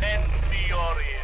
Lend me your ears.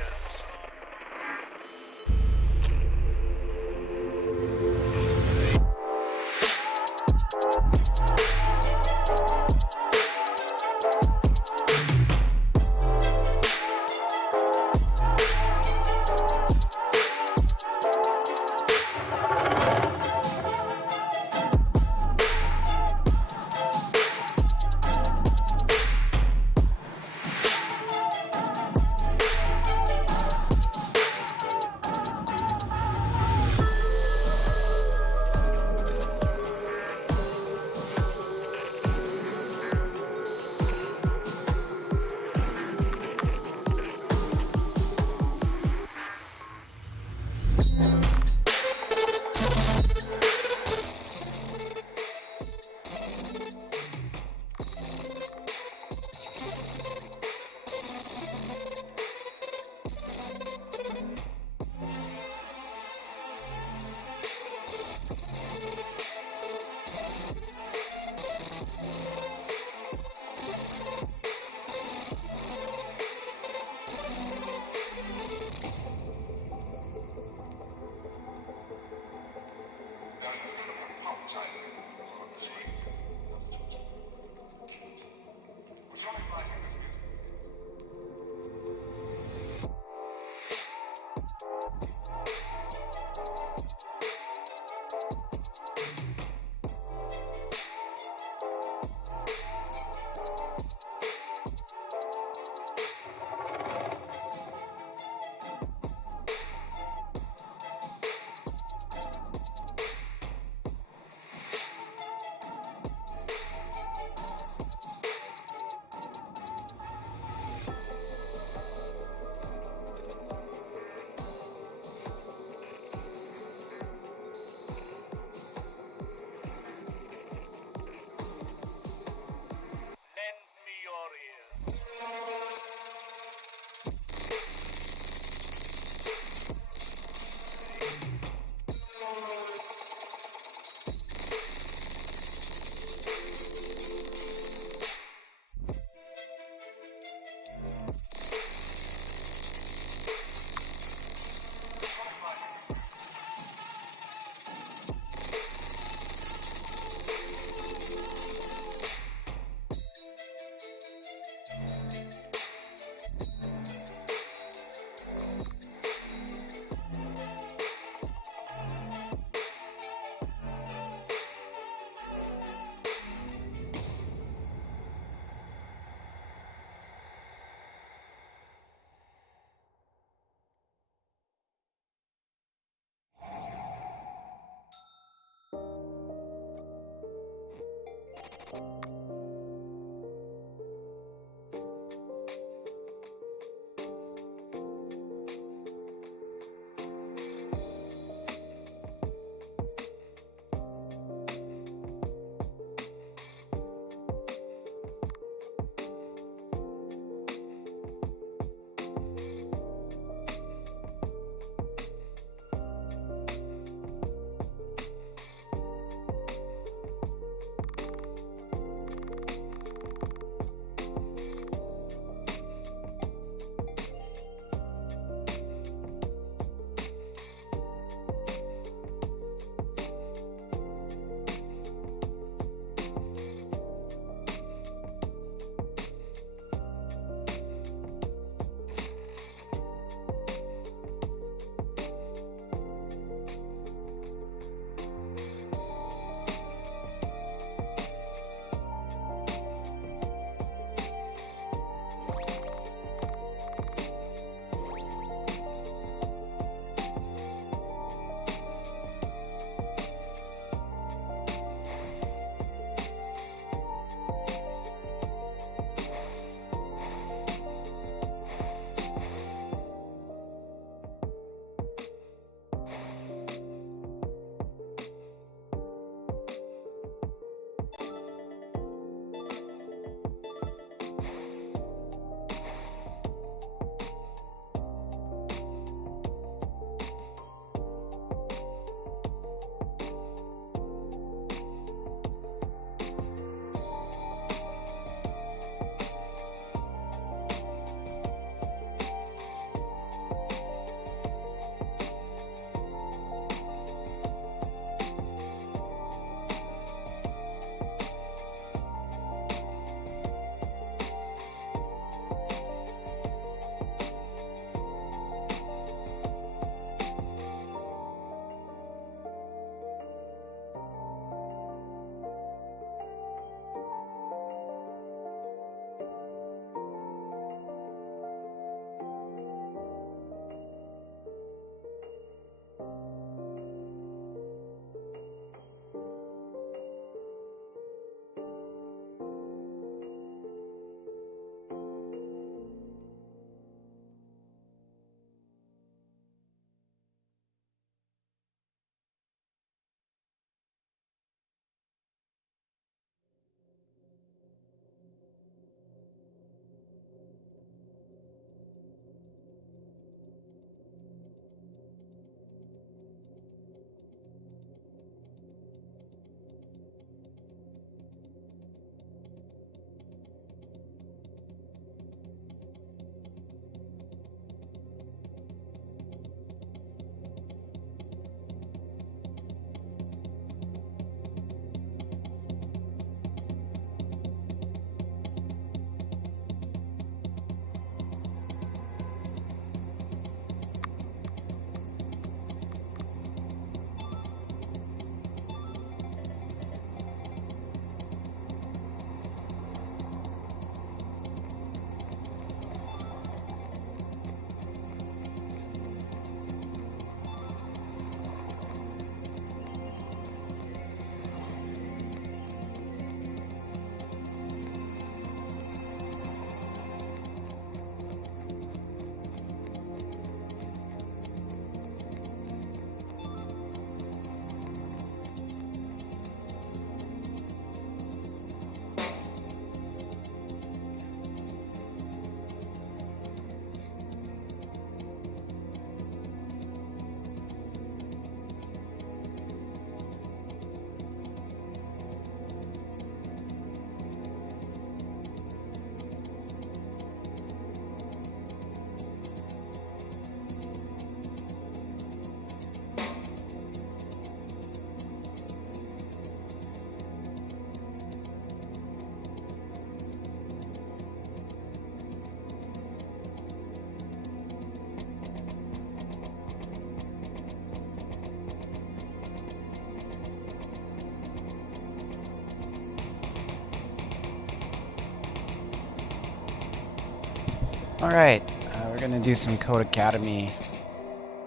Alright, we're gonna do some Code Academy.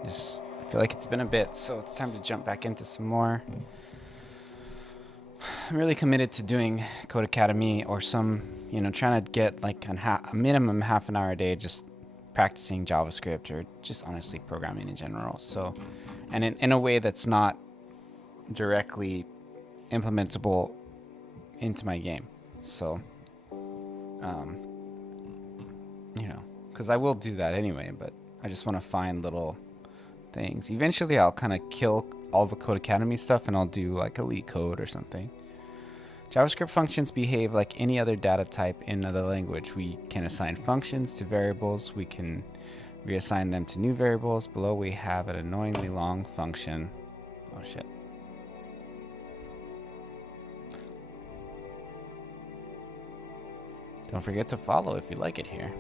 I feel like it's been a bit, so it's time to jump back into some more. I'm really committed to doing Code Academy or some, trying to get like a minimum half an hour a day just practicing JavaScript or just honestly programming in general. So, and in a way that's not directly implementable into my game. So, because I will do that anyway, but I just want to find little things. Eventually, I'll kind of kill all the Code Academy stuff and I'll do like Elite Code or something. JavaScript functions behave like any other data type in another language. We can assign functions to variables. We can reassign them to new variables. Below, we have an annoyingly long function. Oh, shit. Don't forget to follow if you like it here.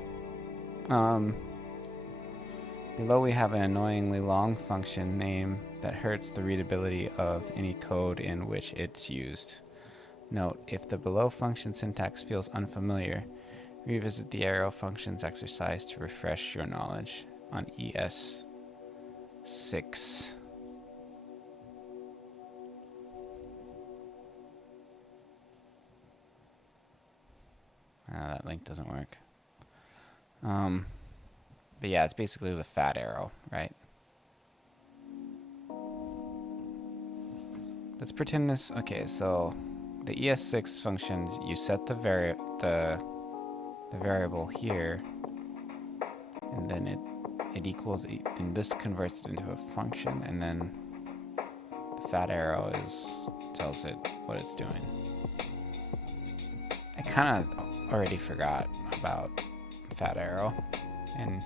Below we have an annoyingly long function name that hurts the readability of any code in which it's used. Note, if the below function syntax feels unfamiliar, revisit the arrow functions exercise to refresh your knowledge on ES6. That link doesn't work. But yeah, it's basically the fat arrow, right? Let's pretend this. Okay, so the ES6 functions, you set the variable here, and then it equals, and this converts it into a function, and then the fat arrow tells it what it's doing. I kind of already forgot about the fat arrow, and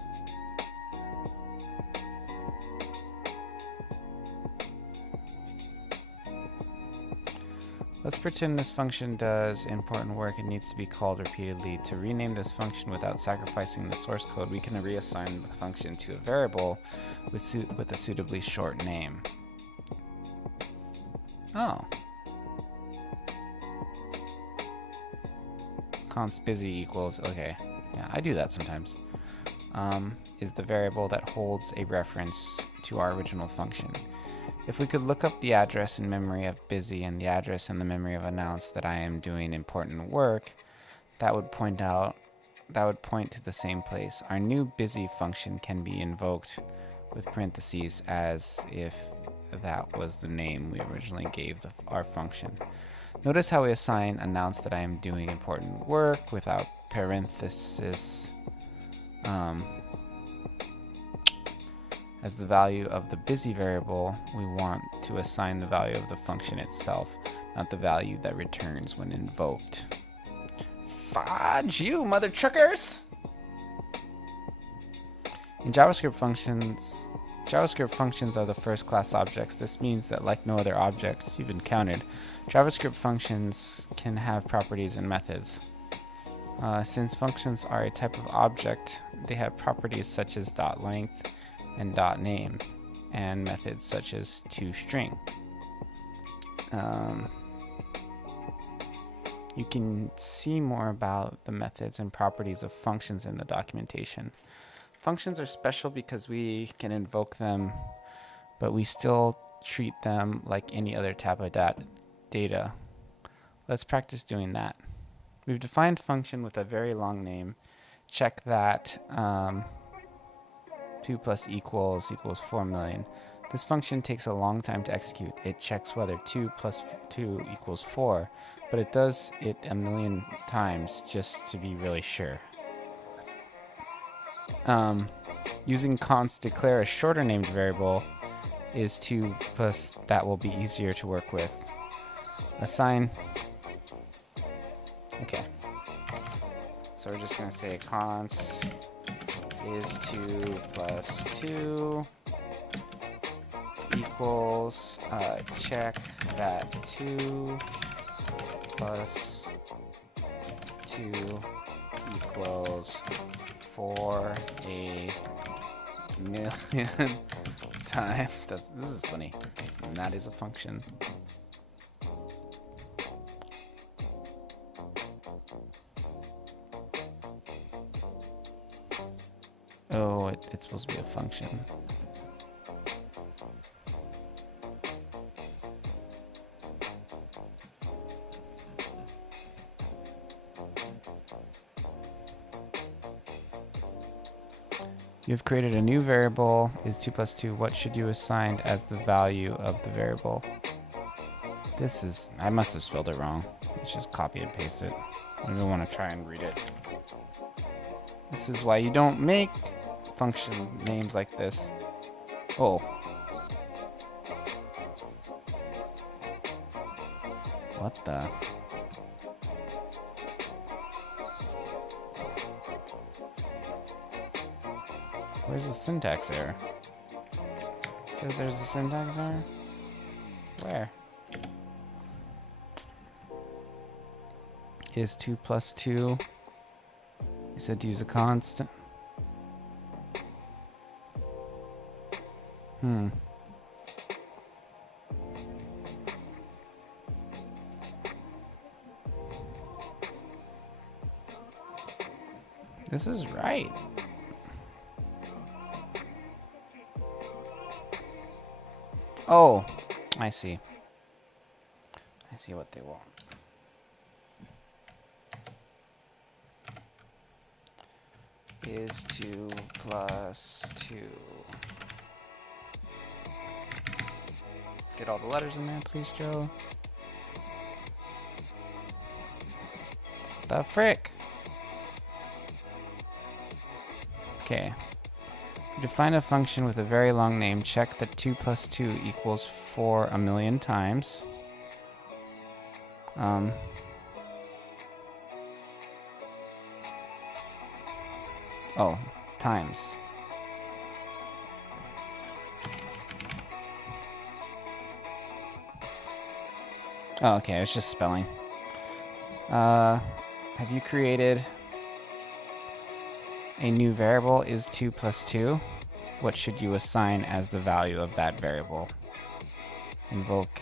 let's pretend this function does important work and needs to be called repeatedly. To rename this function without sacrificing the source code, we can reassign the function to a variable with a suitably short name. Oh. Const busy equals, okay. Yeah, I do that sometimes. Is the variable that holds a reference to our original function. If we could look up the address in memory of busy and the address in the memory of announce that I am doing important work, that would point to the same place. Our new busy function can be invoked with parentheses as if that was the name we originally gave our function. Notice how we assign announce that I am doing important work without parenthesis as the value of the busy variable. We want to assign the value of the function itself, not the value that returns when invoked. Fudge you, mother truckers! In JavaScript functions are the first class objects. This means that like no other objects you've encountered, JavaScript functions can have properties and methods. Since functions are a type of object, they have properties such as .length and .name, and methods such as toString. You can see more about the methods and properties of functions in the documentation. Functions are special because we can invoke them, but we still treat them like any other type of data. Let's practice doing that. We've defined function with a very long name. Check that 2 plus equals 4 million. This function takes a long time to execute. It checks whether 2 plus 2 equals 4, but it does it a million times just to be really sure. Using const declare a shorter named variable is 2 plus that will be easier to work with. Assign. Okay. So we're just going to say const is 2 plus 2 equals check that 2 plus 2 equals 4 a million times. This is funny. And that is a function. Oh, it's supposed to be a function. You've created a new variable, is 2 plus 2. What should you assign as the value of the variable? This is... I must have spelled it wrong. Let's just copy and paste it. I don't want to try and read it. This is why you don't make function names like this. Oh. What the... Where's the syntax error? It says there's a syntax error? Where? Is 2 plus 2. You said to use a constant. This is right. Oh, I see. I see what they want. Is 2 plus 2. Get all the letters in there, please, Joe. The frick? Okay. Define a function with a very long name. Check that 2 plus 2 equals 4 a million times. Oh, times. Oh, okay, it's just spelling. Have you created a new variable? Is 2 plus 2? What should you assign as the value of that variable? Invoke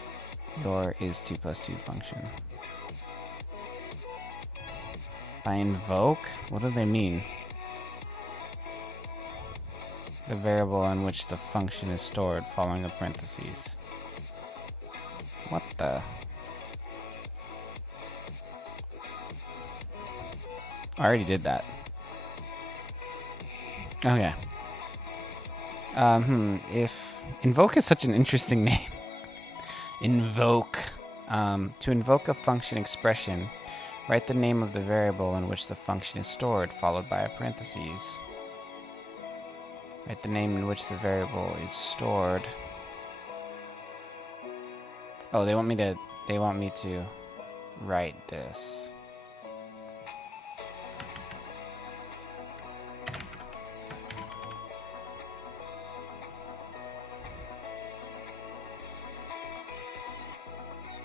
your is 2 plus 2 function. By invoke? What do they mean? The variable in which the function is stored following a parentheses. What the? I already did that. Okay. If invoke is such an interesting name. Invoke. To invoke a function expression, write the name of the variable in which the function is stored, followed by a parentheses. Write the name in which the variable is stored. Oh, they want me to write this.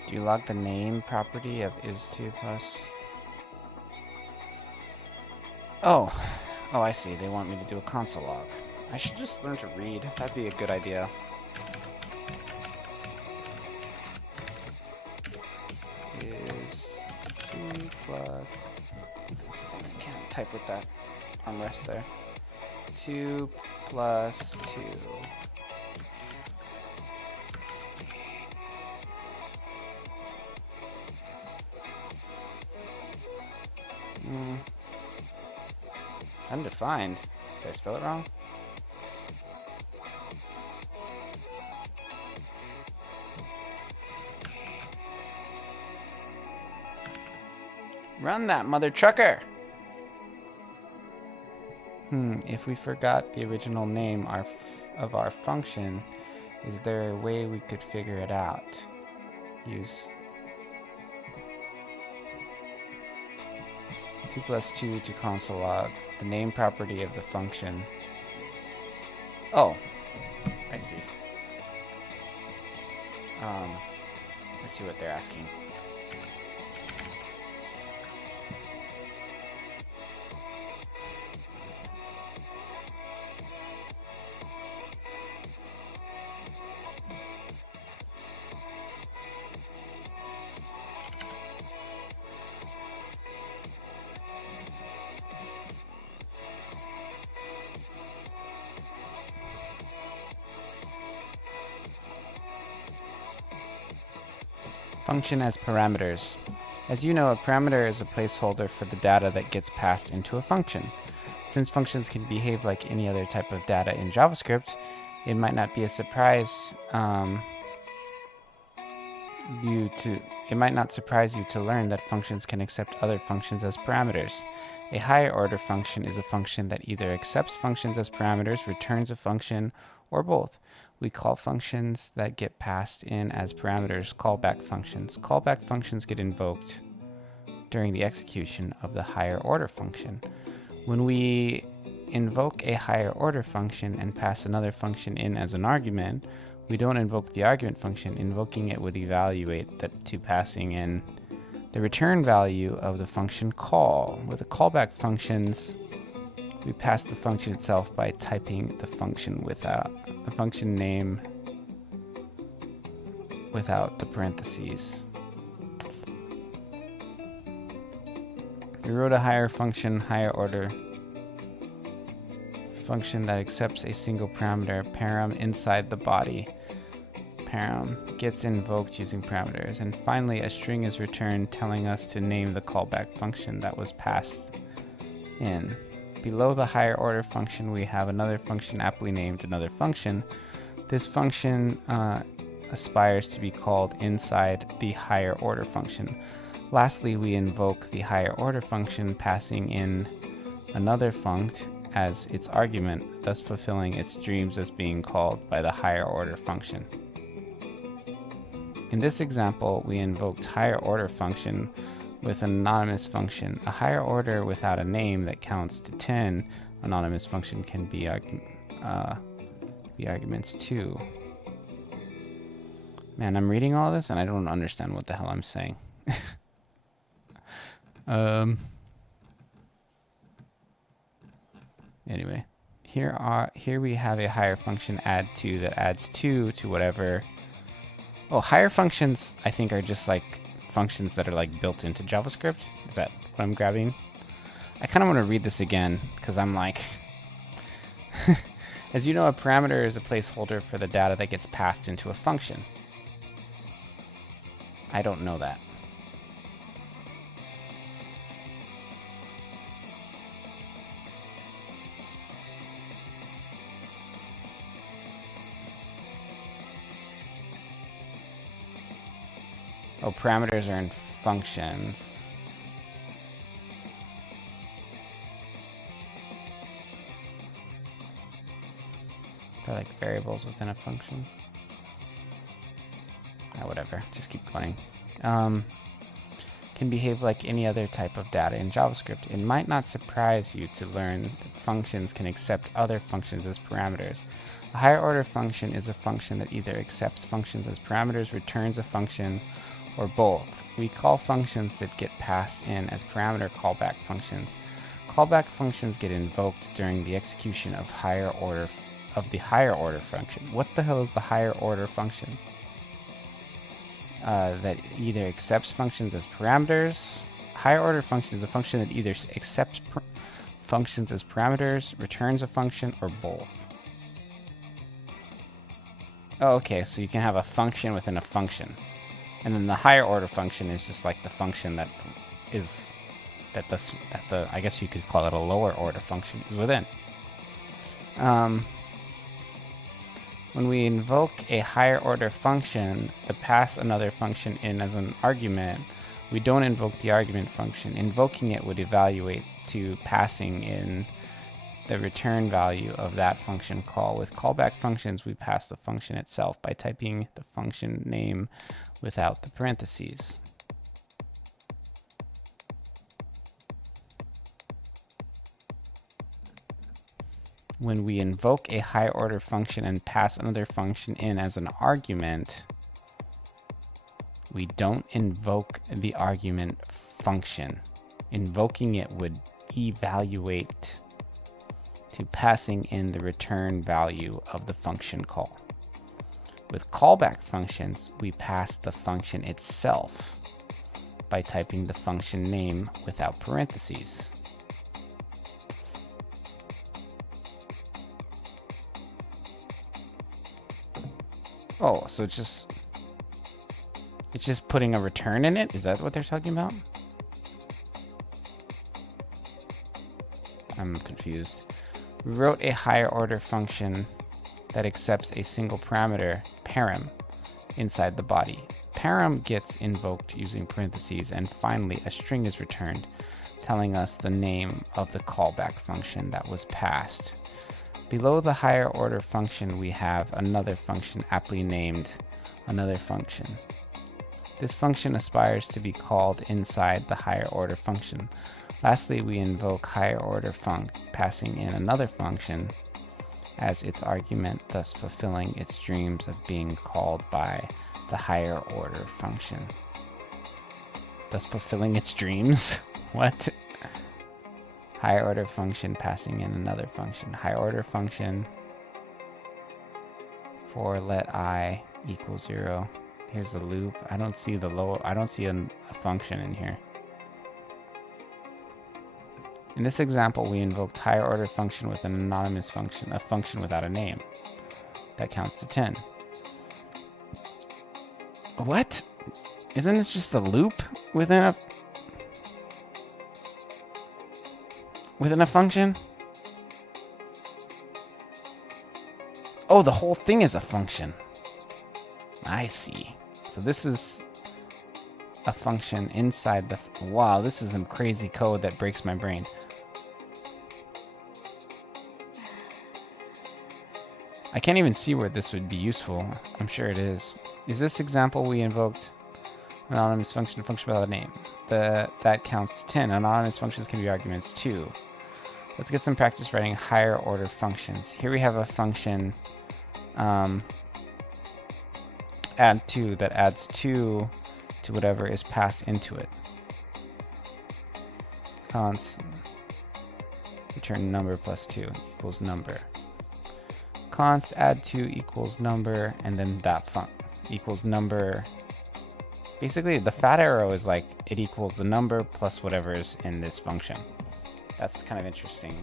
Do you log the name property of is2 plus? Oh, I see. They want me to do a console log. I should just learn to read. That'd be a good idea. Is 2 plus... This thing, I can't type with that armrest there. 2 plus 2. Undefined. Did I spell it wrong? Run that, mother trucker! If we forgot the original name of our function, is there a way we could figure it out? Use 2 plus 2 to console log the name property of the function. Oh, I see. Let's see what they're asking. Function as parameters. As you know, a parameter is a placeholder for the data that gets passed into a function. Since functions can behave like any other type of data in JavaScript, it might not be a surprise it might not surprise you to learn that functions can accept other functions as parameters. A higher order function is a function that either accepts functions as parameters, returns a function, or both. We call functions that get passed in as parameters callback functions. Callback functions get invoked during the execution of the higher order function. When we invoke a higher order function and pass another function in as an argument, we don't invoke the argument function. Invoking it would evaluate that to passing in the return value of the function call. With the callback functions, we pass the function itself by typing the function without the function name without the parentheses. We wrote a higher function, higher order function that accepts a single parameter, param, inside the body. Param gets invoked using parameters. And finally, a string is returned telling us to name the callback function that was passed in. Below the higher order function, we have another function aptly named another function. This function aspires to be called inside the higher order function. Lastly, we invoke the higher order function, passing in another funct as its argument, thus fulfilling its dreams as being called by the higher order function. In this example, we invoked higher order function with an anonymous function. A higher order without a name that counts to 10 anonymous function can be arguments too. Man, I'm reading all this and I don't understand what the hell I'm saying. Anyway, here we have a higher function add 2 that adds 2 to whatever. Oh, higher functions I think are just like functions that are like built into JavaScript. Is that what I'm grabbing? I kind of want to read this again because I'm like, as you know, a parameter is a placeholder for the data that gets passed into a function. I don't know that. Oh, parameters are in functions. They're like variables within a function. Whatever, just keep going. Can behave like any other type of data in JavaScript. It might not surprise you to learn that functions can accept other functions as parameters. A higher order function is a function that either accepts functions as parameters, returns a function, or both. We call functions that get passed in as parameter callback functions. Callback functions get invoked during the execution of the higher order function. What the hell is the higher order function? That either accepts functions as parameters. Higher order function is a function that either accepts functions as parameters, returns a function, or both. Oh, okay, so you can have a function within a function. And then the higher order function is just like the function that the I guess you could call it a lower order function is within. When we invoke a higher order function to pass another function in as an argument, we don't invoke the argument function. Invoking it would evaluate to passing in the return value of that function call. With callback functions, we pass the function itself by typing the function name without the parentheses. When we invoke a higher order function and pass another function in as an argument, we don't invoke the argument function. Invoking it would evaluate to passing in the return value of the function call. With callback functions, we pass the function itself by typing the function name without parentheses. Oh, so it's just... It's just putting a return in it? Is that what they're talking about? I'm confused. We wrote a higher order function that accepts a single parameter, param, inside the body. Param gets invoked using parentheses, and finally a string is returned, telling us the name of the callback function that was passed. Below the higher order function, we have another function aptly named another function. This function aspires to be called inside the higher order function. Lastly, we invoke higher order func, passing in another function as its argument, thus fulfilling its dreams of being called by the higher order function. Thus fulfilling its dreams? What? Higher order function passing in another function. Higher order function for let I equal 0. Here's the loop. I don't see a function in here. In this example, we invoked higher order function with an anonymous function, a function without a name. That counts to 10. What? Isn't this just a loop within a function? Oh, the whole thing is a function. I see. So this is a function inside the... Wow, this is some crazy code that breaks my brain. I can't even see where this would be useful. I'm sure it is. Is this example we invoked anonymous function without a name? That counts to 10. Anonymous functions can be arguments too. Let's get some practice writing higher order functions. Here we have a function add 2 that adds 2 to whatever is passed into it. Const return number plus 2 equals number. Const add 2 equals number, and then that equals number. Basically, the fat arrow is like it equals the number plus whatever is in this function. That's kind of interesting.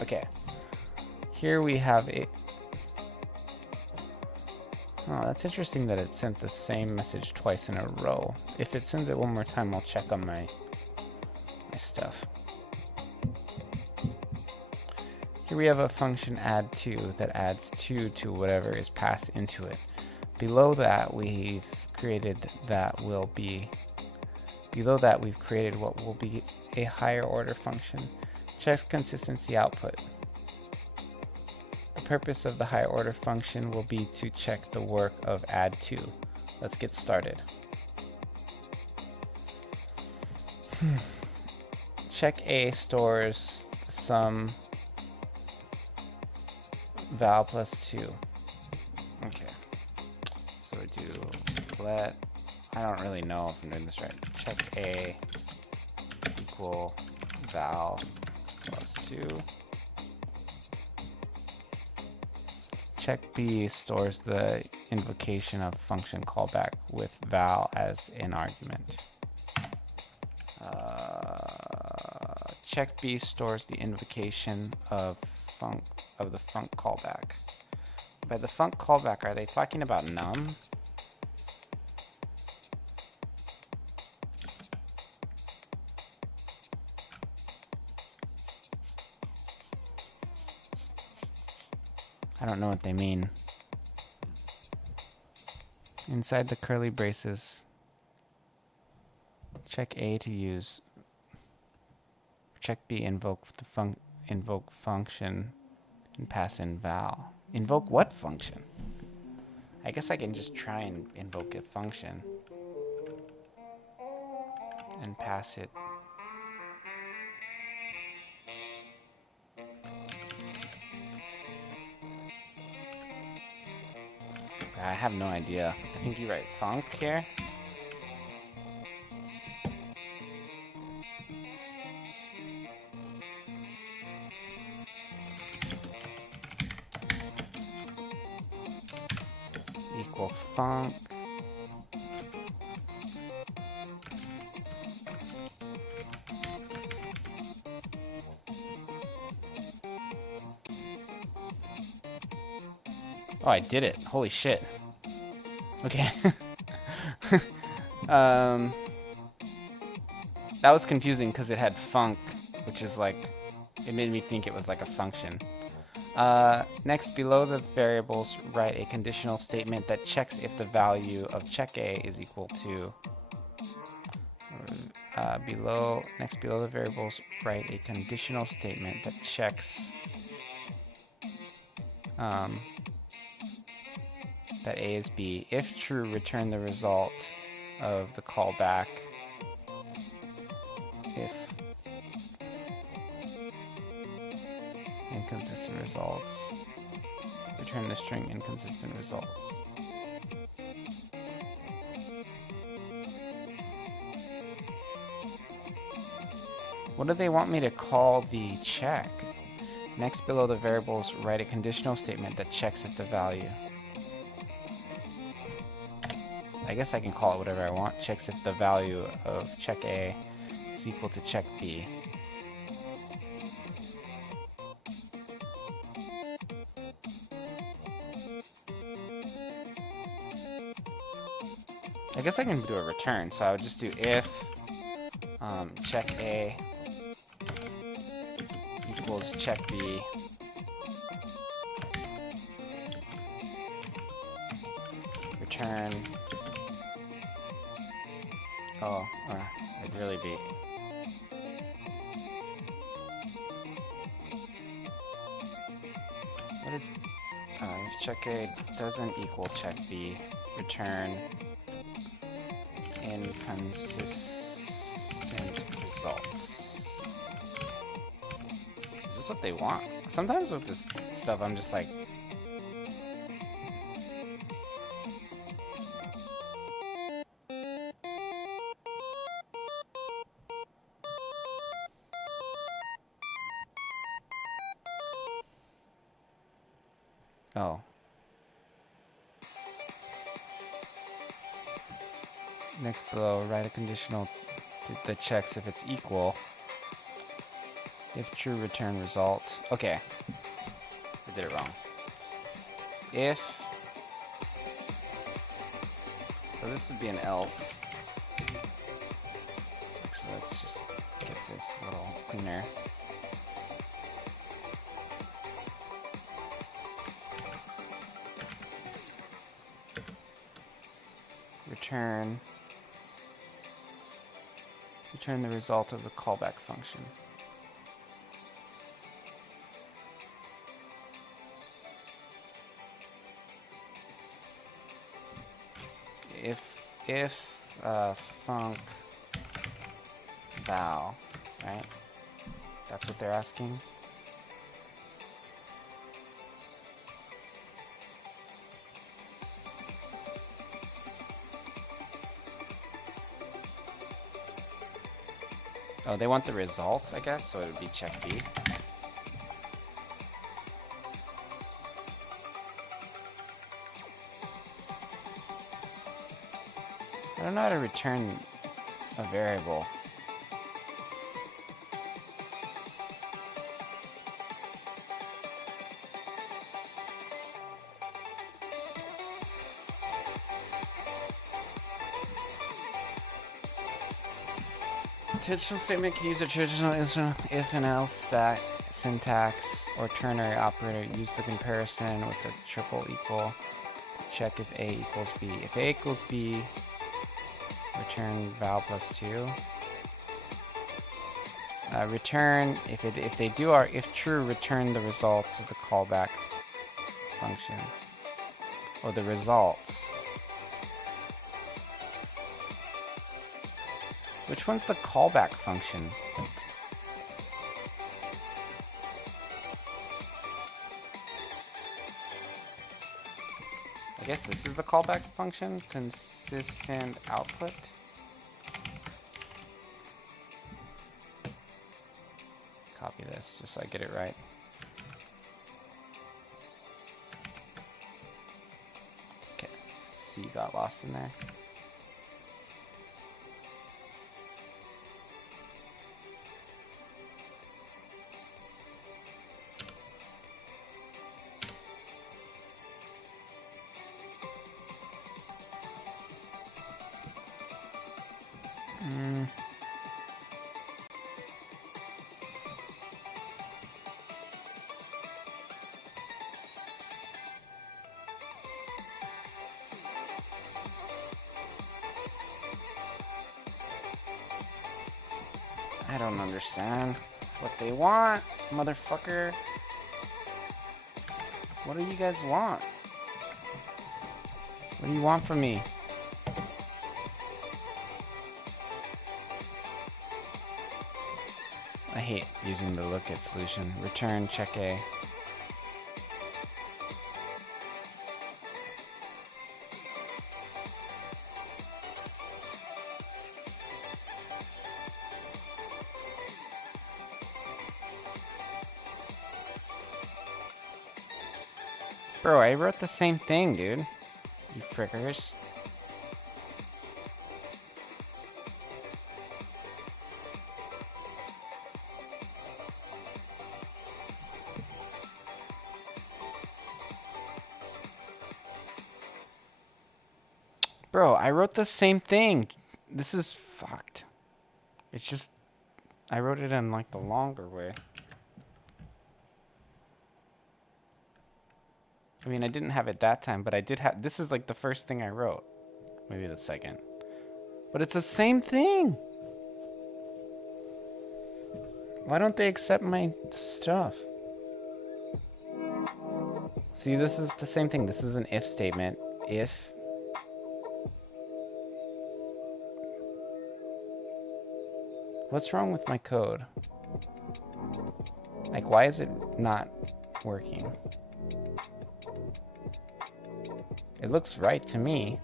Okay. Here we have a... Oh, that's interesting that it sent the same message twice in a row. If it sends it one more time, I'll check on my stuff. Here we have a function add 2 that adds 2 to whatever is passed into it. Below that, we've created what will be a higher order function. Checks consistency output. The purpose of the higher order function will be to check the work of add 2. Let's get started. Check A stores some val plus 2. Okay. So we do let, I don't really know if I'm doing this right. Check A equal val plus 2. Check B stores the invocation of function callback with val as an argument. Check B stores the invocation of the func callback. By the func callback, are they talking about num? I don't know what they mean. Inside the curly braces, check A to use. Check B invoke the invoke function and pass in val. Invoke what function? I guess I can just try and invoke a function and pass it. I have no idea. I think you write func here. Equal func. Oh, I did it. Holy shit. Okay. That was confusing because it had func, which is like, it made me think it was like a function. Next, below the variables, write a conditional statement that checks if the value of check A is equal to. Next, below the variables, write a conditional statement that checks that A is B. If true, return the result of the callback. If inconsistent results, return the string inconsistent results. What do they want me to call the check? Next, below the variables, write a conditional statement that checks if the value. I guess I can call it whatever I want. Checks if the value of check A is equal to check B. I guess I can do a return, so I would just do if check A equals check B. Return. Oh, it'd really be. What is. If check A doesn't equal check B, return inconsistent results. Is this what they want? Sometimes with this stuff, I'm just like. Oh. Next below, write a conditional that checks if it's equal. If true, return result. Okay. I did it wrong. If. So this would be an else. Actually, let's just get this a little cleaner. Return the result of the callback function. If func val, right? That's what they're asking. Oh, they want the result, I guess, so it would be check B. I don't know how to return a variable. Traditional statement can use a traditional if and else stat syntax or ternary operator. Use the comparison with the triple equal to check if A equals B. If A equals B, return val plus 2. Return if true, return the results of the callback function or the results. Which one's the callback function? I guess this is the callback function. Consistent output. Copy this just so I get it right. Okay, C got lost in there. I don't understand what they want, motherfucker. What do you guys want? What do you want from me? I hate using the look at solution. Return, check A. Bro, I wrote the same thing, dude. You frickers. Bro, I wrote the same thing. This is fucked. It's just, I wrote it in like the longer way. I mean, I didn't have it that time, but I did have, this is like the first thing I wrote. Maybe the second. But it's the same thing. Why don't they accept my stuff? See, this is the same thing. This is an if statement. If. What's wrong with my code? Like, why is it not working? It looks right to me.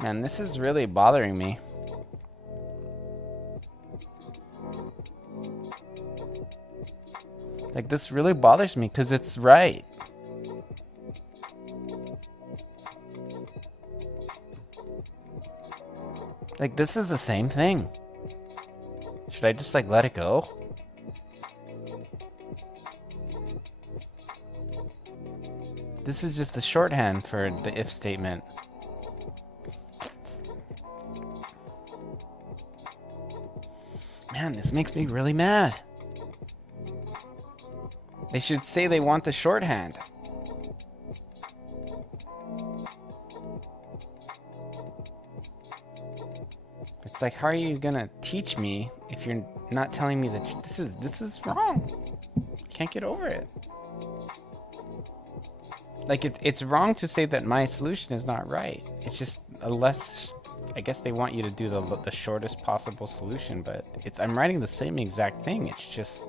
Man, this is really bothering me. Like, this really bothers me because it's right. Like, this is the same thing. Should I just, like, let it go? This is just the shorthand for the if statement. Man, this makes me really mad. They should say they want the shorthand. It's like, how are you gonna teach me if you're not telling me that this is wrong? I can't get over it. Like, it's wrong to say that my solution is not right. It's just a less, I guess they want you to do the shortest possible solution, but I'm writing the same exact thing. It's just,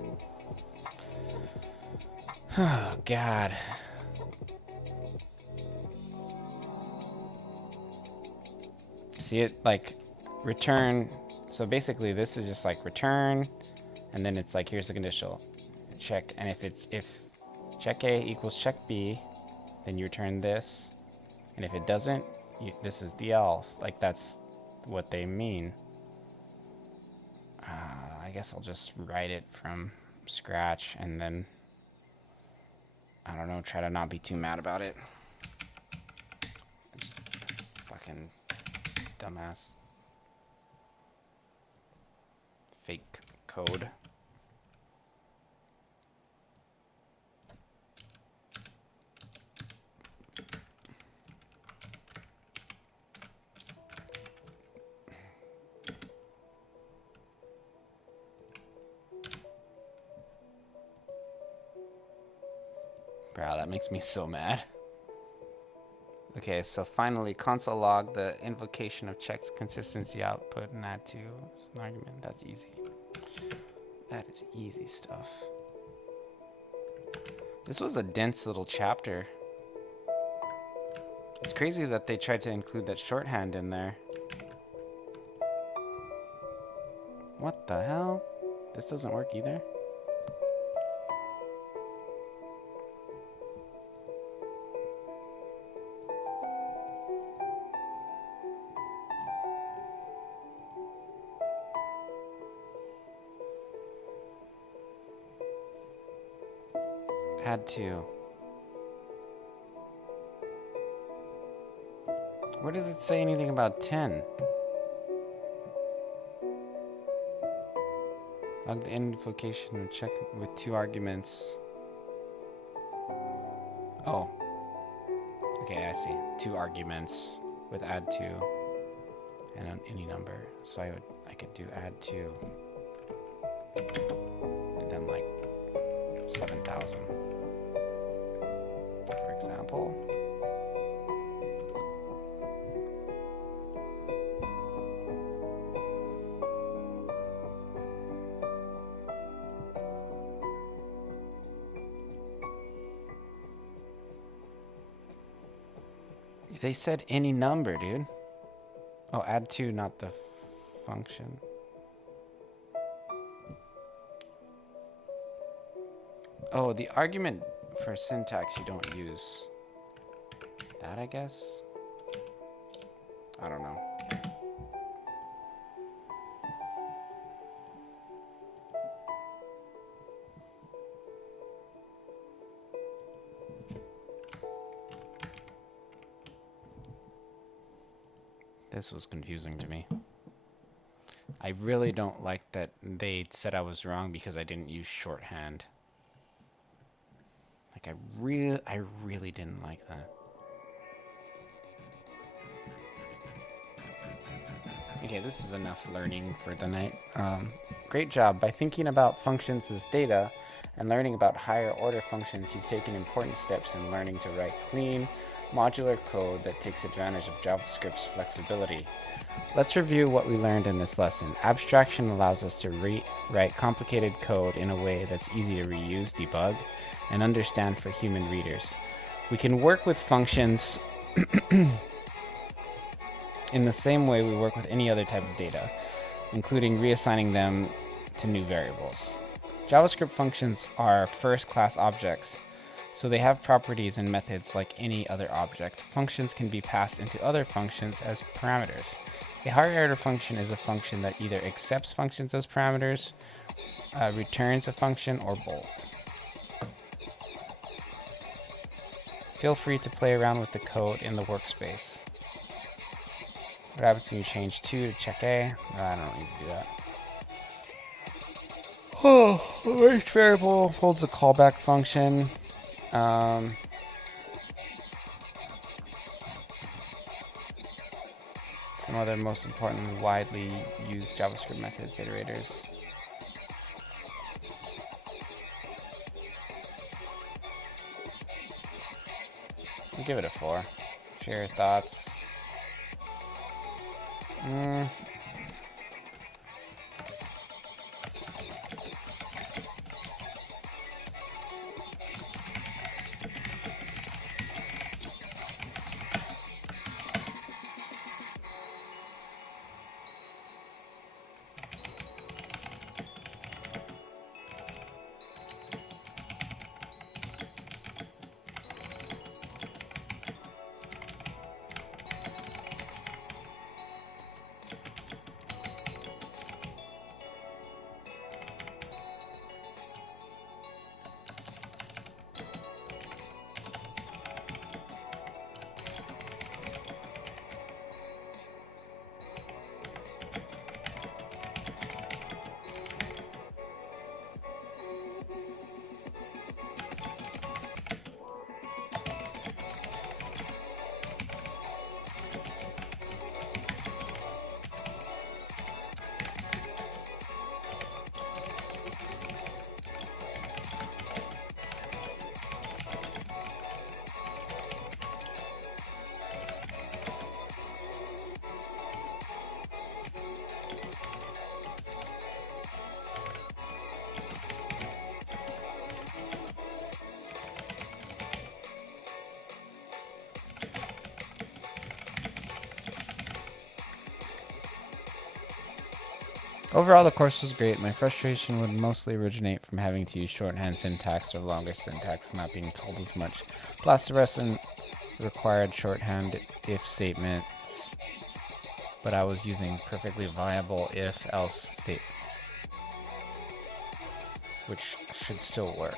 oh God. See it, like, return. So basically this is just like return, and then it's like, here's the conditional check, and if check A equals check B, then you return this, and if it doesn't, this is the else. Like, that's what they mean. I guess I'll just write it from scratch, and then I don't know, try to not be too mad about it. Just fucking dumbass fake code. Bro, that makes me so mad. Okay, so finally, console log the invocation of checks consistency output and add to an argument. That's easy. That is easy stuff. This was a dense little chapter. It's crazy that they tried to include that shorthand in there. What the hell? This doesn't work either? Add to. Where does it say anything about 10? Log the identification and check with 2 arguments. Oh. Okay, I see. 2 arguments with add to and on any number. So I could do add to and then like 7,000. For example. They said any number, dude. Oh, add to, not the function. Oh, the argument for syntax you don't use. That, I guess? I don't know. This was confusing to me. I really don't like that they said I was wrong because I didn't use shorthand. Like I really didn't like that. Okay, this is enough learning for the night. Great job. By thinking about functions as data and learning about higher order functions, you've taken important steps in learning to write clean, modular code that takes advantage of JavaScript's flexibility. Let's review what we learned in this lesson. Abstraction allows us to write complicated code in a way that's easy to reuse, debug, and understand for human readers. We can work with functions in the same way we work with any other type of data, including reassigning them to new variables. JavaScript functions are first-class objects, so they have properties and methods like any other object. Functions can be passed into other functions as parameters. A higher order function is a function that either accepts functions as parameters, returns a function, or both. Feel free to play around with the code in the workspace. What happens when you change 2 to check A? No, I don't need to do that. Oh, each variable holds a callback function. Some other most important widely used JavaScript methods, iterators. I'll give it a 4. Share your thoughts. Overall, the course was great. My frustration would mostly originate from having to use shorthand syntax or longer syntax, not being told as much. Plus, the rest required shorthand if statements, but I was using perfectly viable if-else state, which should still work.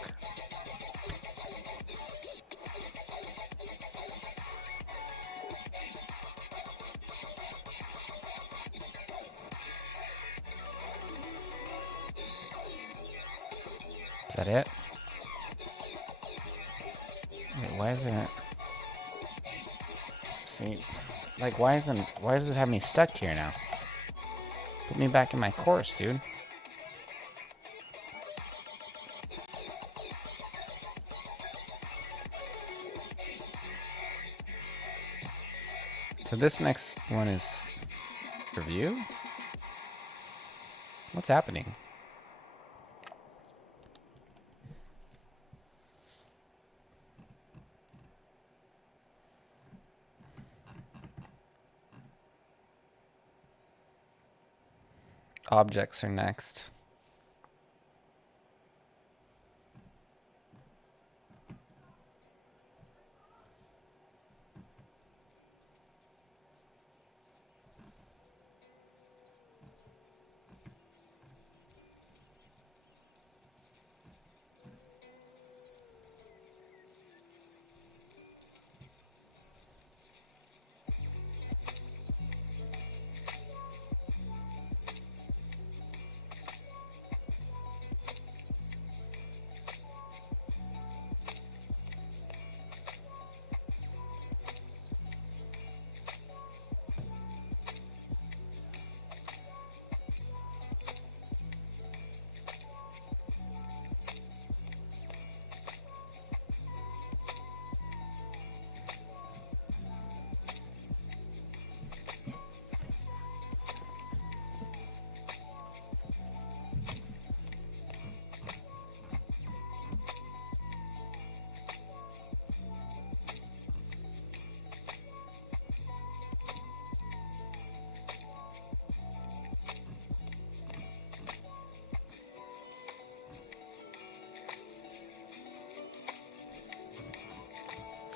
Is that it? Wait, why isn't it? See, like, why does it have me stuck here now? Put me back in my course, dude. So this next one is review? What's happening? Objects are next.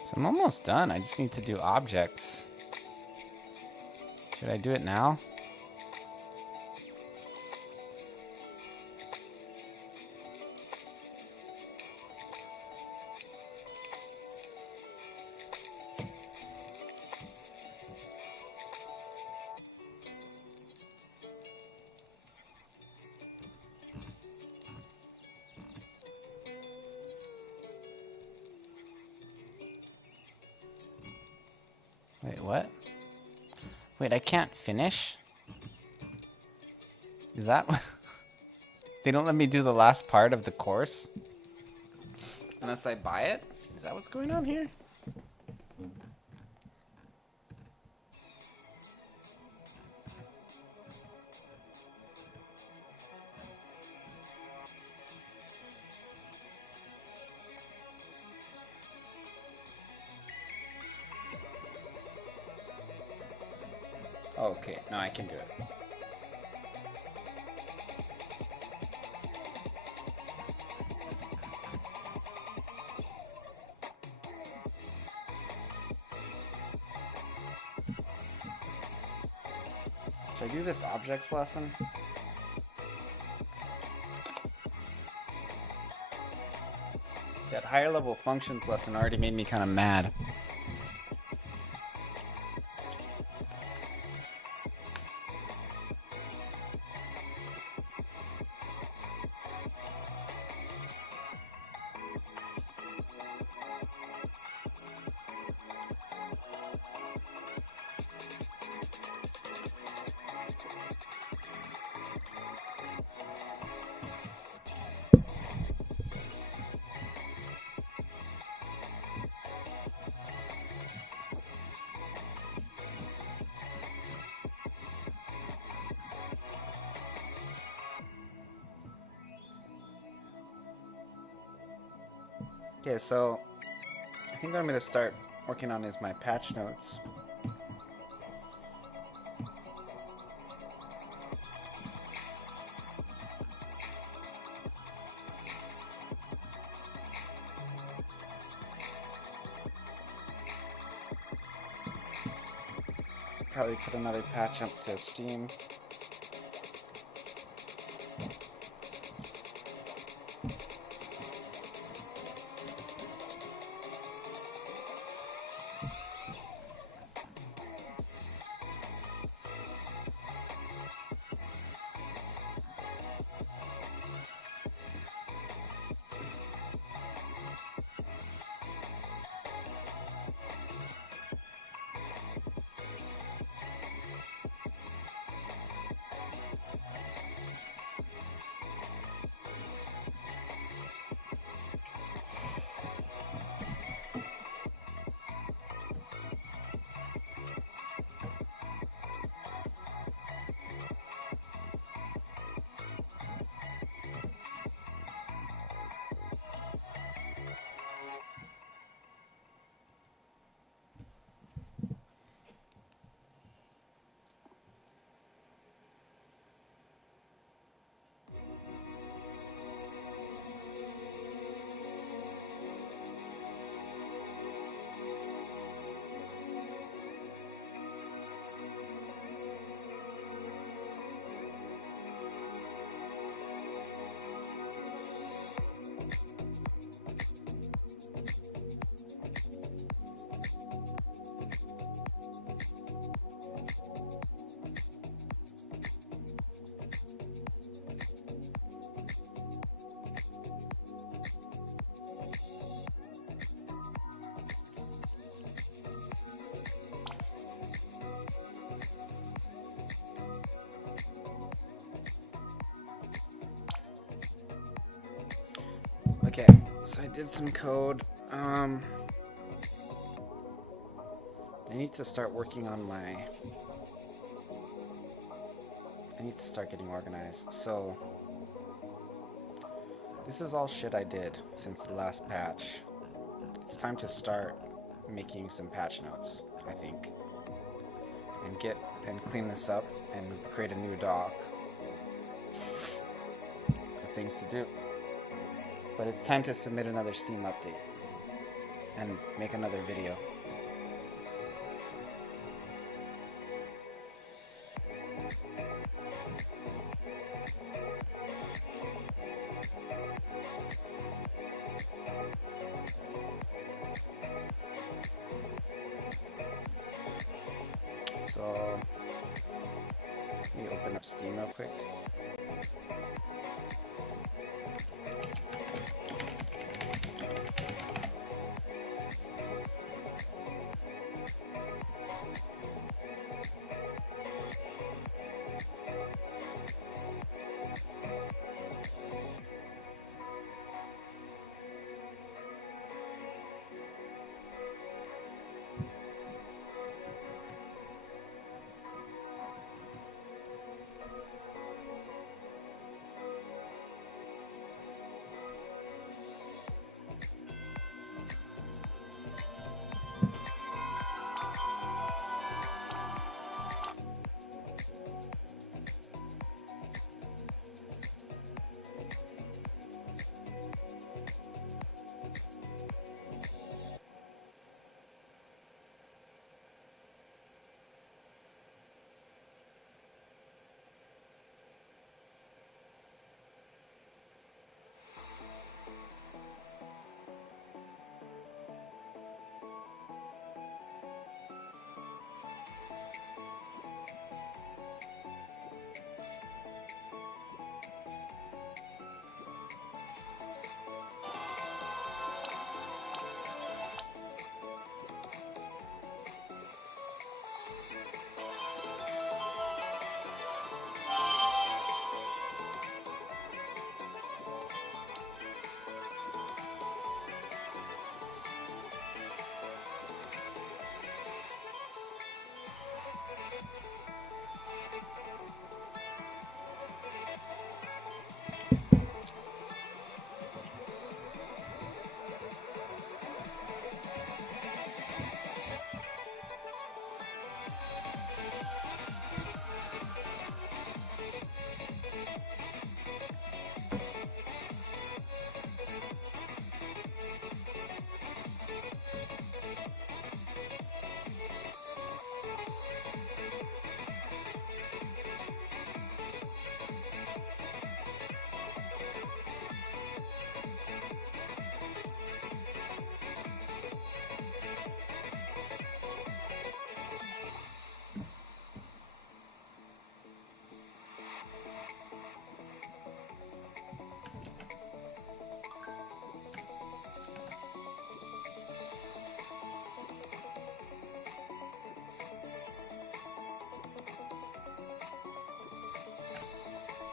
So I'm almost done. I just need to do objects. Should I do it now? Wait, what? Wait, I can't finish? Is that what? They don't let me do the last part of the course? Unless I buy it? Is that what's going on here? Okay, no, I can do it. Should I do this objects lesson? That higher level functions lesson already made me kind of mad. Okay, so I think what I'm going to start working on is my patch notes. probably put another patch up to Steam. Okay, so I did some code. I need to start working on I need to start getting organized. So, this is all shit I did since the last patch. It's time to start making some patch notes, I think. And clean this up and create a new doc of things to do. But it's time to submit another Steam update and make another video. So, let me open up Steam real quick.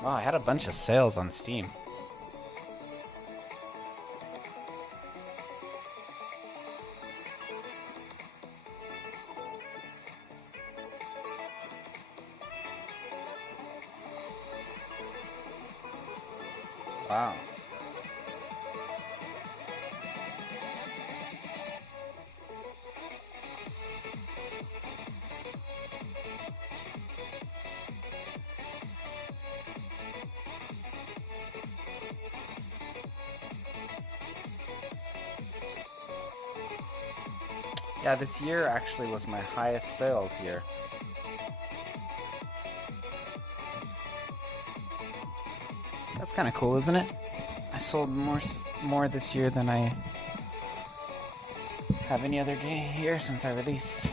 Wow, I had a bunch of sales on Steam. Wow. Yeah, this year actually was my highest sales year. That's kind of cool, isn't it? I sold more this year than I have any other year since I released.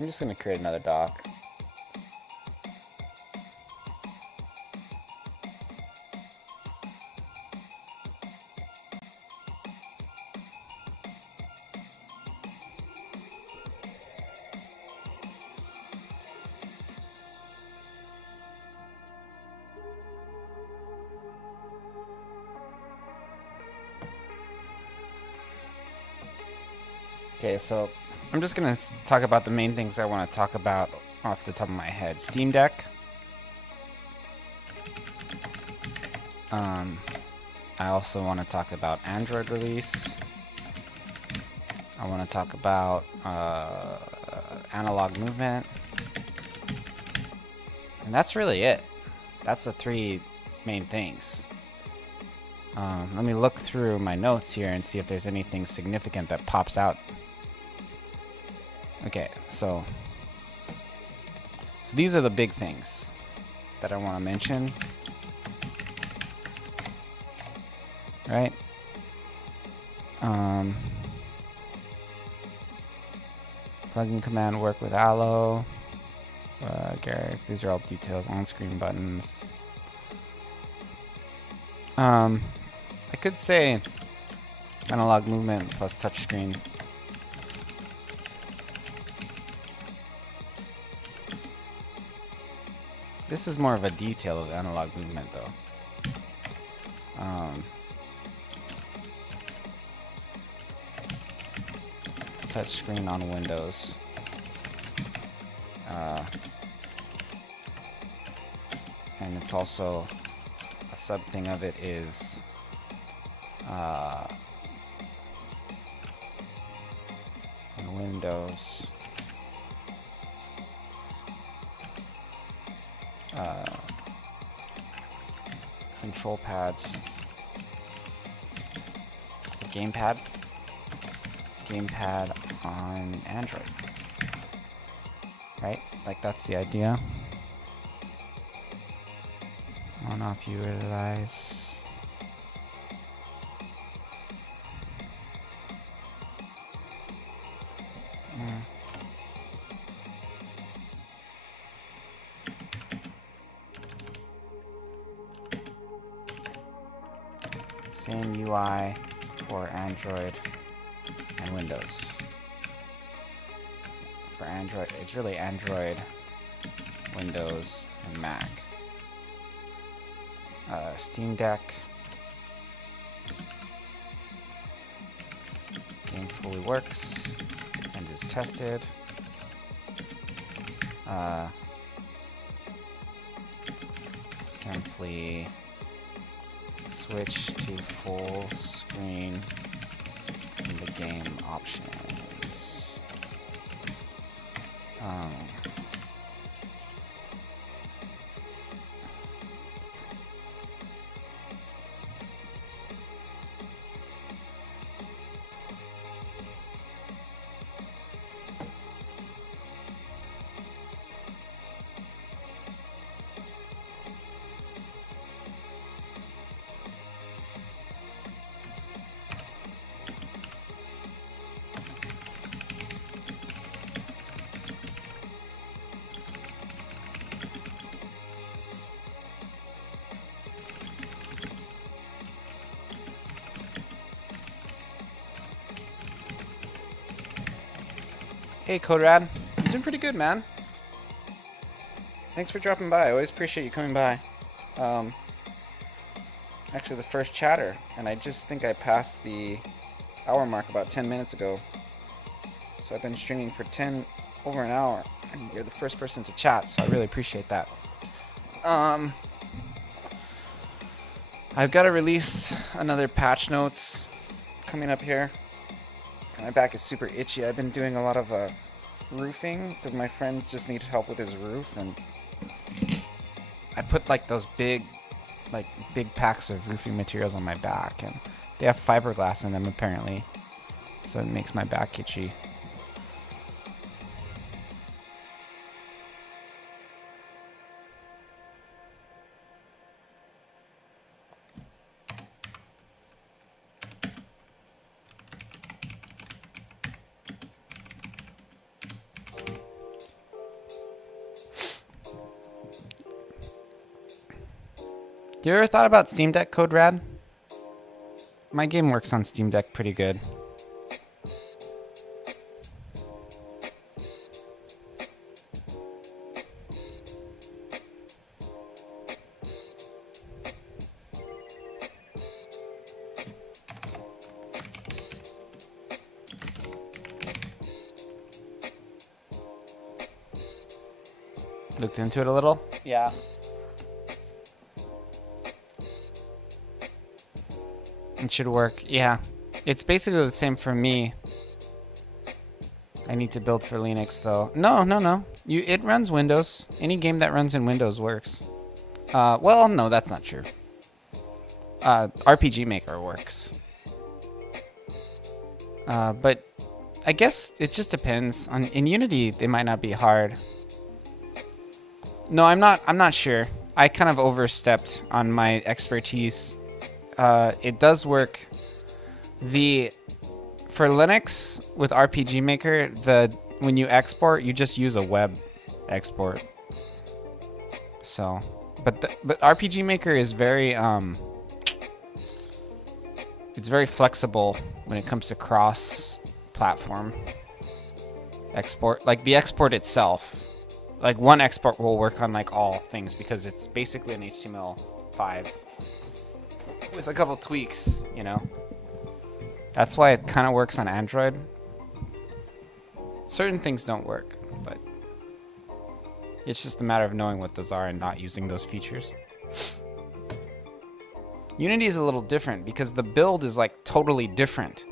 I'm just going to create another doc. Okay, so I'm just going to talk about the main things I want to talk about off the top of my head. Steam Deck. I also want to talk about Android release. I want to talk about analog movement. And that's really it. That's the three main things. Let me look through my notes here and see if there's anything significant that pops out. Okay, so these are the big things that I want to mention. Right? Plugin command work with Allo. Garrick, these are all details, on-screen buttons. I could say analog movement plus touchscreen. This is more of a detail of analog movement, though. Touchscreen on Windows. And it's also a sub thing of it is on Windows. Control pads. Gamepad on Android. Right? Like that's the idea. I don't know if you realize. Same UI for Android and Windows. for Android. It's really Android, Windows, and Mac. Steam Deck. Game fully works and is tested. Simply switch to full screen in the game options. Hey, Coderad. I'm doing pretty good, man. Thanks for dropping by. I always appreciate you coming by. Actually, the first chatter, and I just think I passed the hour mark about 10 minutes ago. So I've been streaming for over an hour, and you're the first person to chat, so I really appreciate that. I've got to release another patch notes coming up here. My back is super itchy. I've been doing a lot of roofing because my friends just need help with his roof, and I put like those big packs of roofing materials on my back, and they have fiberglass in them apparently, so it makes my back itchy. You ever thought about Steam Deck, Coderad? My game works on Steam Deck pretty good. Looked into it a little? Yeah. It should work. Yeah. It's basically the same for me. I need to build for Linux though. No. It runs Windows. Any game that runs in Windows works. Well, no, that's not true. RPG Maker works. But I guess it just depends. In Unity, they might not be hard. No, I'm not sure. I kind of overstepped on my expertise. It does work. For Linux with RPG Maker, when you export, you just use a web export. So, but RPG Maker is very it's very flexible when it comes to cross-platform export. Like the export itself, like one export will work on like all things because it's basically an HTML5 with a couple tweaks, you know. That's why it kind of works on Android. Certain things don't work, but it's just a matter of knowing what those are and not using those features. Unity is a little different because the build is like totally different,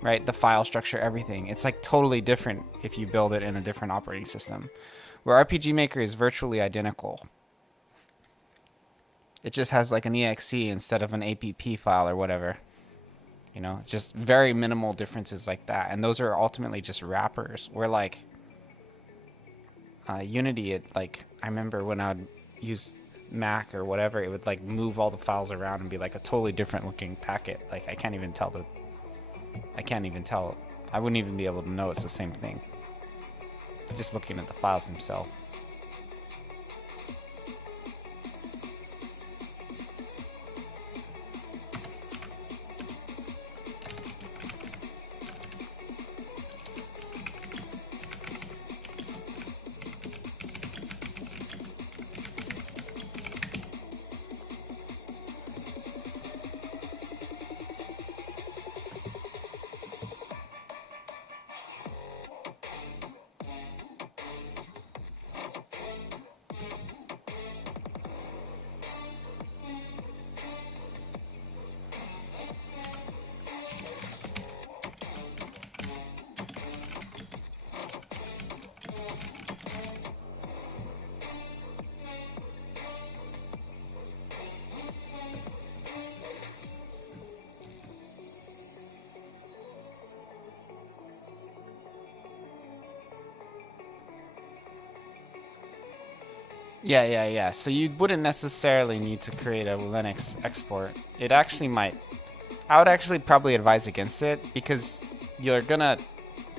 right? The file structure, everything. It's like totally different if you build it in a different operating system. Where RPG Maker is virtually identical. It just has like an exe instead of an app file or whatever. You know, just very minimal differences like that. And those are ultimately just wrappers. Where like Unity, I remember when I'd use Mac or whatever, it would like move all the files around and be like a totally different looking packet. Like I can't even tell. I wouldn't even be able to know it's the same thing. Just looking at the files themselves. Yeah. So you wouldn't necessarily need to create a Linux export. It actually might. I would actually probably advise against it because you're gonna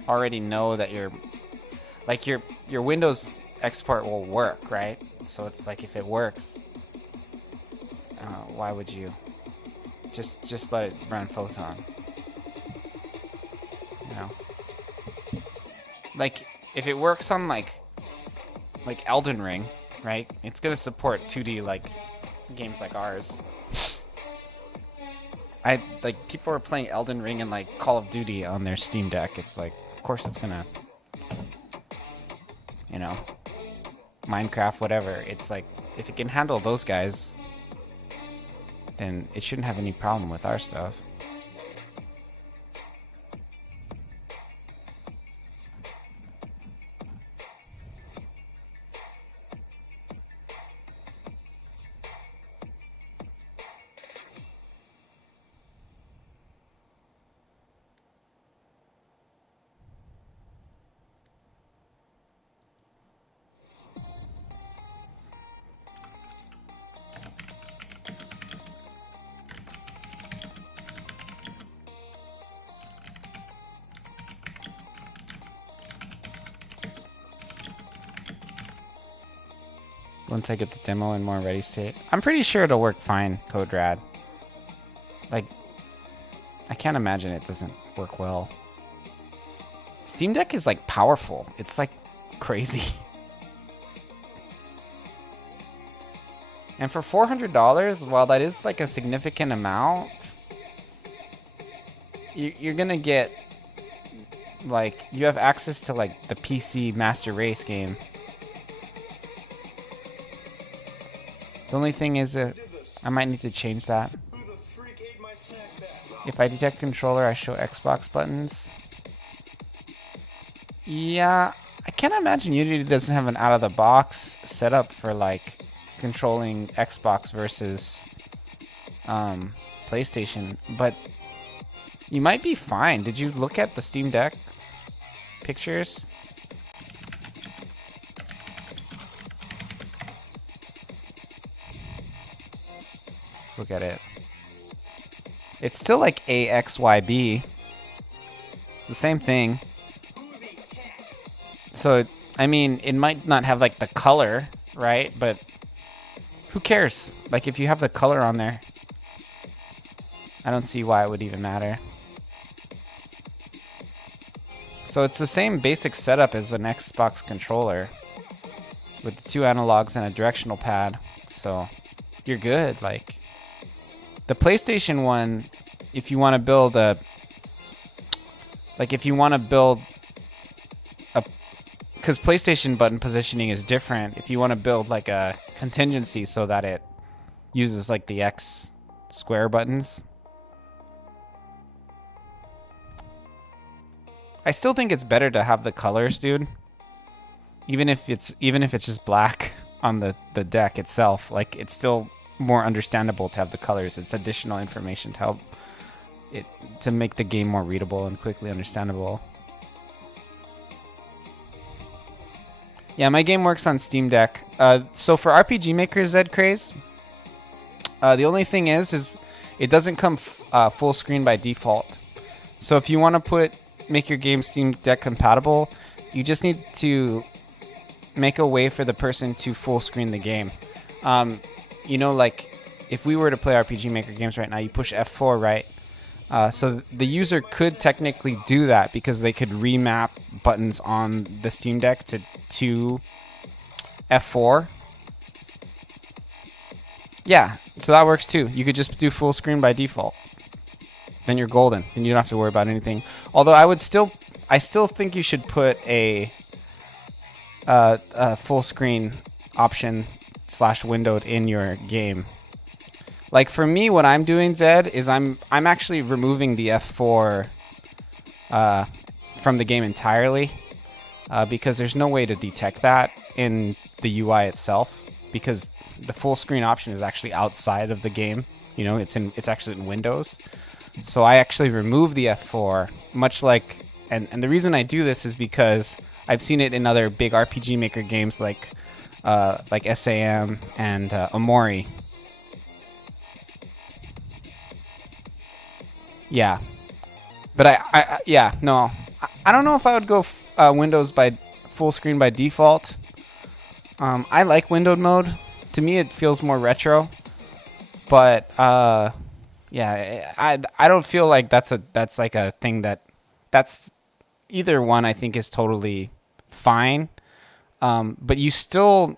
already know that your Windows export will work, right? So it's like if it works, why would you just let it run Photon? You know, like if it works on like Elden Ring, right? It's gonna support 2D like games like ours. People are playing Elden Ring and like Call of Duty on their Steam Deck. It's like, of course it's gonna, you know, Minecraft, whatever. It's like if it can handle those guys, then it shouldn't have any problem with our stuff. Once I get the demo in more ready state, I'm pretty sure it'll work fine, CodeRad. Like, I can't imagine it doesn't work well. Steam Deck is like powerful. It's like crazy. And for $400, while that is like a significant amount, you're gonna get like, you have access to like the PC Master Race game. The only thing is I might need to change that. If I detect controller, I show Xbox buttons. Yeah, I can't imagine Unity doesn't have an out-of-the-box setup for like controlling Xbox versus PlayStation, but you might be fine. Did you look at the Steam Deck pictures? Let's look at it. It's still like AXYB. It's the same thing. So, I mean, it might not have like the color, right? But who cares? Like, if you have the color on there, I don't see why it would even matter. So it's the same basic setup as an Xbox controller with the two analogs and a directional pad. So you're good. Like, the PlayStation one, if you want to build a, because PlayStation button positioning is different. If you want to build like a contingency so that it uses like the X square buttons, I still think it's better to have the colors, dude. Even if it's just black on the deck itself, like, it's still more understandable to have the colors. It's additional information to help it to make the game more readable and quickly understandable. Yeah, my game works on Steam Deck. So for RPG Maker Zed Craze, the only thing is it doesn't come full screen by default. So if you want to make your game Steam Deck compatible, you just need to make a way for the person to full screen the game. You know, like if we were to play RPG Maker games right now, you push F4, right? So the user could technically do that because they could remap buttons on the Steam Deck to F4. Yeah, so that works too. You could just do full screen by default. Then you're golden, and you don't have to worry about anything. Although I still think you should put a full screen option / windowed in your game. Like for me, what I'm doing, Zed, is I'm actually removing the F4 from the game entirely because there's no way to detect that in the UI itself, because the full screen option is actually outside of the game. You know, it's actually in Windows. So I actually remove the F4, much like, and the reason I do this is because I've seen it in other big RPG Maker games like like SAM and Omori. Yeah, but I don't know if I would go Windows by full screen by default. I like windowed mode. To me, it feels more retro. But yeah, I don't feel like that's like a thing that's either one. I think is totally fine. But you still,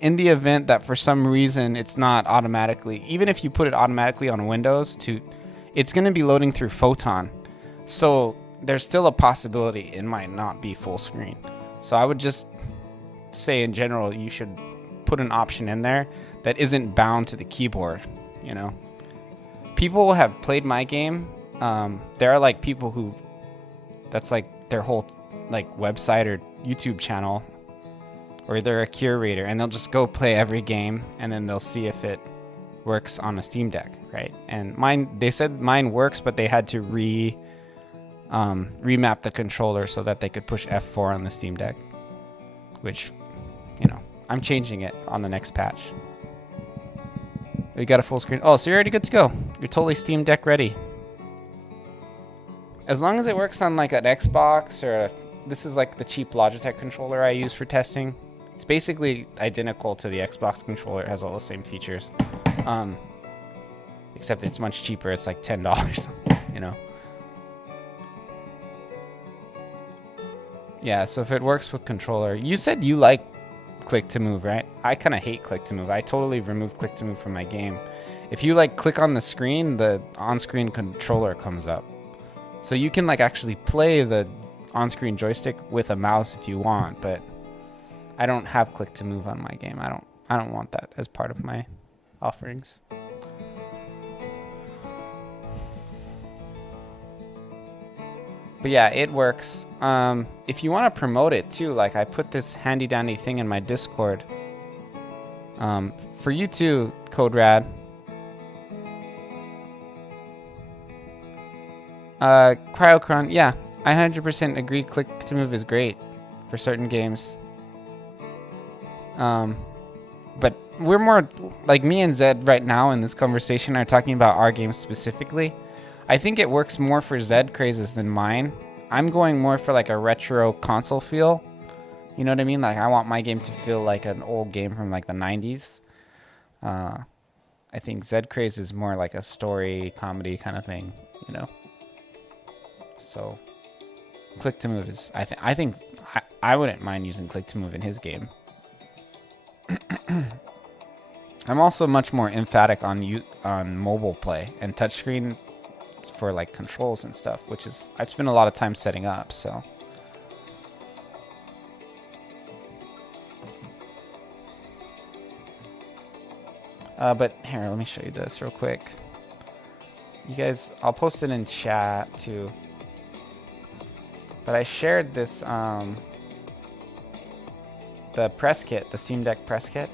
in the event that for some reason it's not automatically, even if you put it automatically on Windows, it's going to be loading through Photon. So there's still a possibility it might not be full screen. So I would just say in general, you should put an option in there that isn't bound to the keyboard. You know, people have played my game. There are like people who, that's like their whole like website or YouTube channel, or they're a curator, and they'll just go play every game and then they'll see if it works on a Steam Deck, right? And they said mine works, but they had to remap the controller so that they could push F4 on the Steam Deck, which, you know, I'm changing it on the next patch. We got a full screen. Oh, so you're already good to go. You're totally Steam Deck ready. As long as it works on like an Xbox or this is like the cheap Logitech controller I use for testing. It's basically identical to the Xbox controller. It has all the same features. Except it's much cheaper. It's like $10, you know. Yeah, so if it works with controller. You said you like click to move, right? I kind of hate click to move. I totally remove click to move from my game. If you like click on the screen, the on-screen controller comes up. So you can like actually play the on-screen joystick with a mouse if you want, but I don't have click to move on my game. I don't want that as part of my offerings. But yeah, it works. If you want to promote it too, like I put this handy dandy thing in my Discord. For you too, CodeRad. Cryocron, yeah, I 100% agree. Click to move is great for certain games. But we're more like me and Zed right now in this conversation are talking about our game specifically. I think it works more for Zed crazes than mine. I'm going more for like a retro console feel. You know what I mean? Like I want my game to feel like an old game from like the 90s. I think Zed craze is more like a story comedy kind of thing, you know. So click to move is I think I wouldn't mind using click to move in his game. I'm also much more emphatic on mobile play and touchscreen for like controls and stuff, which is I've spent a lot of time setting up, so. But here, let me show you this real quick. You guys, I'll post it in chat too. But I shared this, the press kit, the Steam Deck press kit.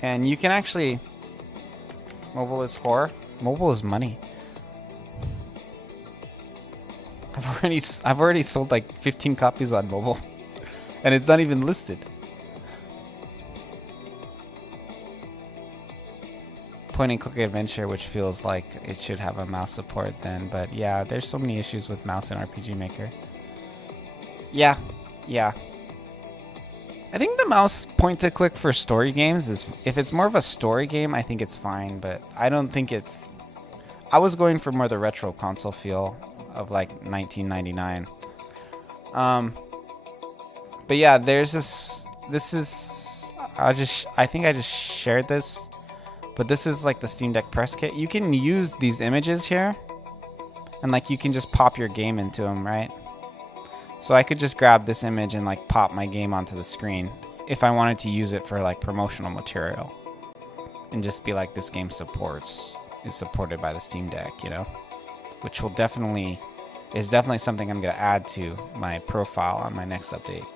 And you can actually, mobile is horror. Mobile is money. I've already sold like 15 copies on mobile, and it's not even listed. Point and click adventure, which feels like it should have a mouse support then, but yeah, there's so many issues with mouse in RPG Maker. Yeah. I think the mouse point to click for story games is, if it's more of a story game, I think it's fine, but I don't think it. I was going for more the retro console feel of like 1999. But yeah, there's this. This is. I think I just shared this, but this is like the Steam Deck press kit. You can use these images here, and like you can just pop your game into them, right? So I could just grab this image and like pop my game onto the screen if I wanted to use it for like promotional material, and just be like, this game is supported by the Steam Deck, you know, which is definitely something I'm gonna add to my profile on my next update,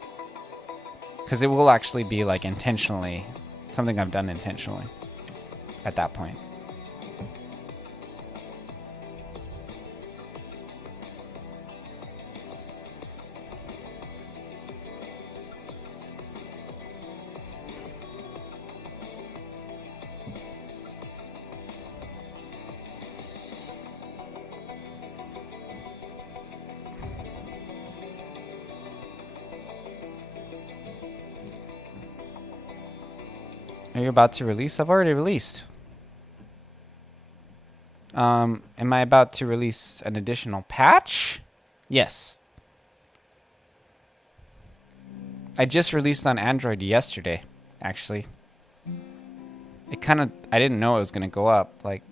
because it will actually be like intentionally something I've done intentionally at that point. Are you about to release? I've already released. Am I about to release an additional patch? Yes. I just released on Android yesterday, actually. I didn't know it was gonna go up. Like,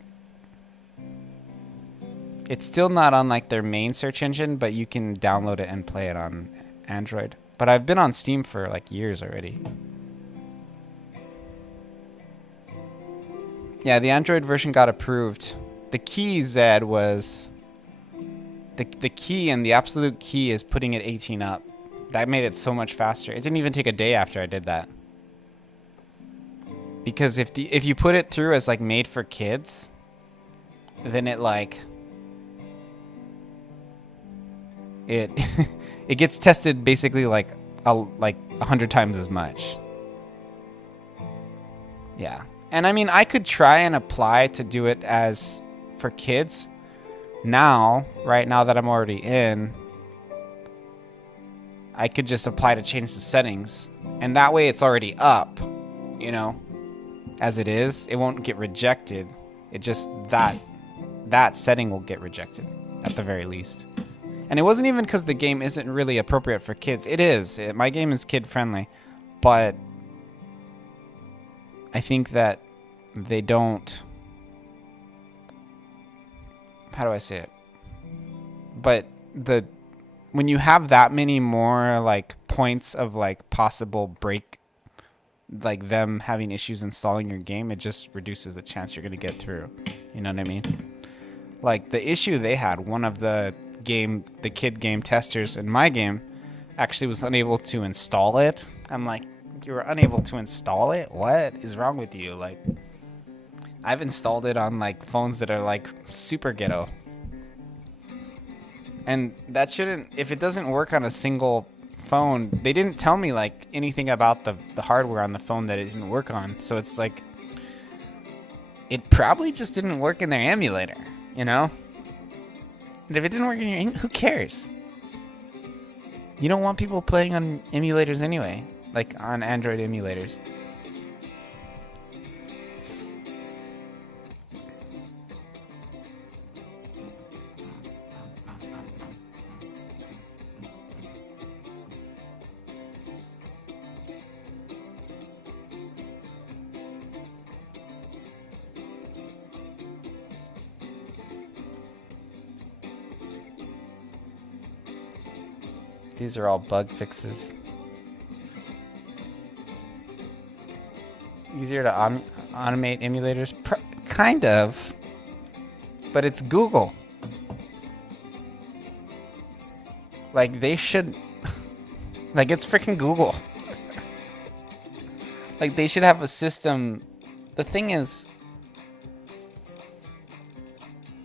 it's still not on like their main search engine, but you can download it and play it on Android. But I've been on Steam for like years already. Yeah, the Android version got approved. The key, Zed, was... The key and the absolute key is putting it 18 up. That made it so much faster. It didn't even take a day after I did that. Because if you put it through as like made for kids, then it like... It it gets tested basically like 100 times as much. Yeah. And I mean, I could try and apply to do it as for kids. Right now that I'm already in, I could just apply to change the settings. And that way it's already up, you know, as it is. It won't get rejected. It just, that setting will get rejected at the very least. And it wasn't even because the game isn't really appropriate for kids. It is. My game is kid friendly. But I think that they don't... How do I say it? But when you have that many more like points of like possible break, like them having issues installing your game, it just reduces the chance you're gonna get through. You know what I mean? Like the issue they had, one of the kid game testers in my game actually was unable to install it. I'm like, you were unable to install it? What is wrong with you? Like, I've installed it on like phones that are like super ghetto. And that shouldn't, if it doesn't work on a single phone, they didn't tell me like anything about the hardware on the phone that it didn't work on. So it's like, it probably just didn't work in their emulator, you know? And if it didn't work in your, who cares? You don't want people playing on emulators anyway, like on Android emulators. These are all bug fixes. Easier to automate emulators? Kind of. But it's Google. Like, they should... like, it's freaking Google. Like, they should have a system... The thing is...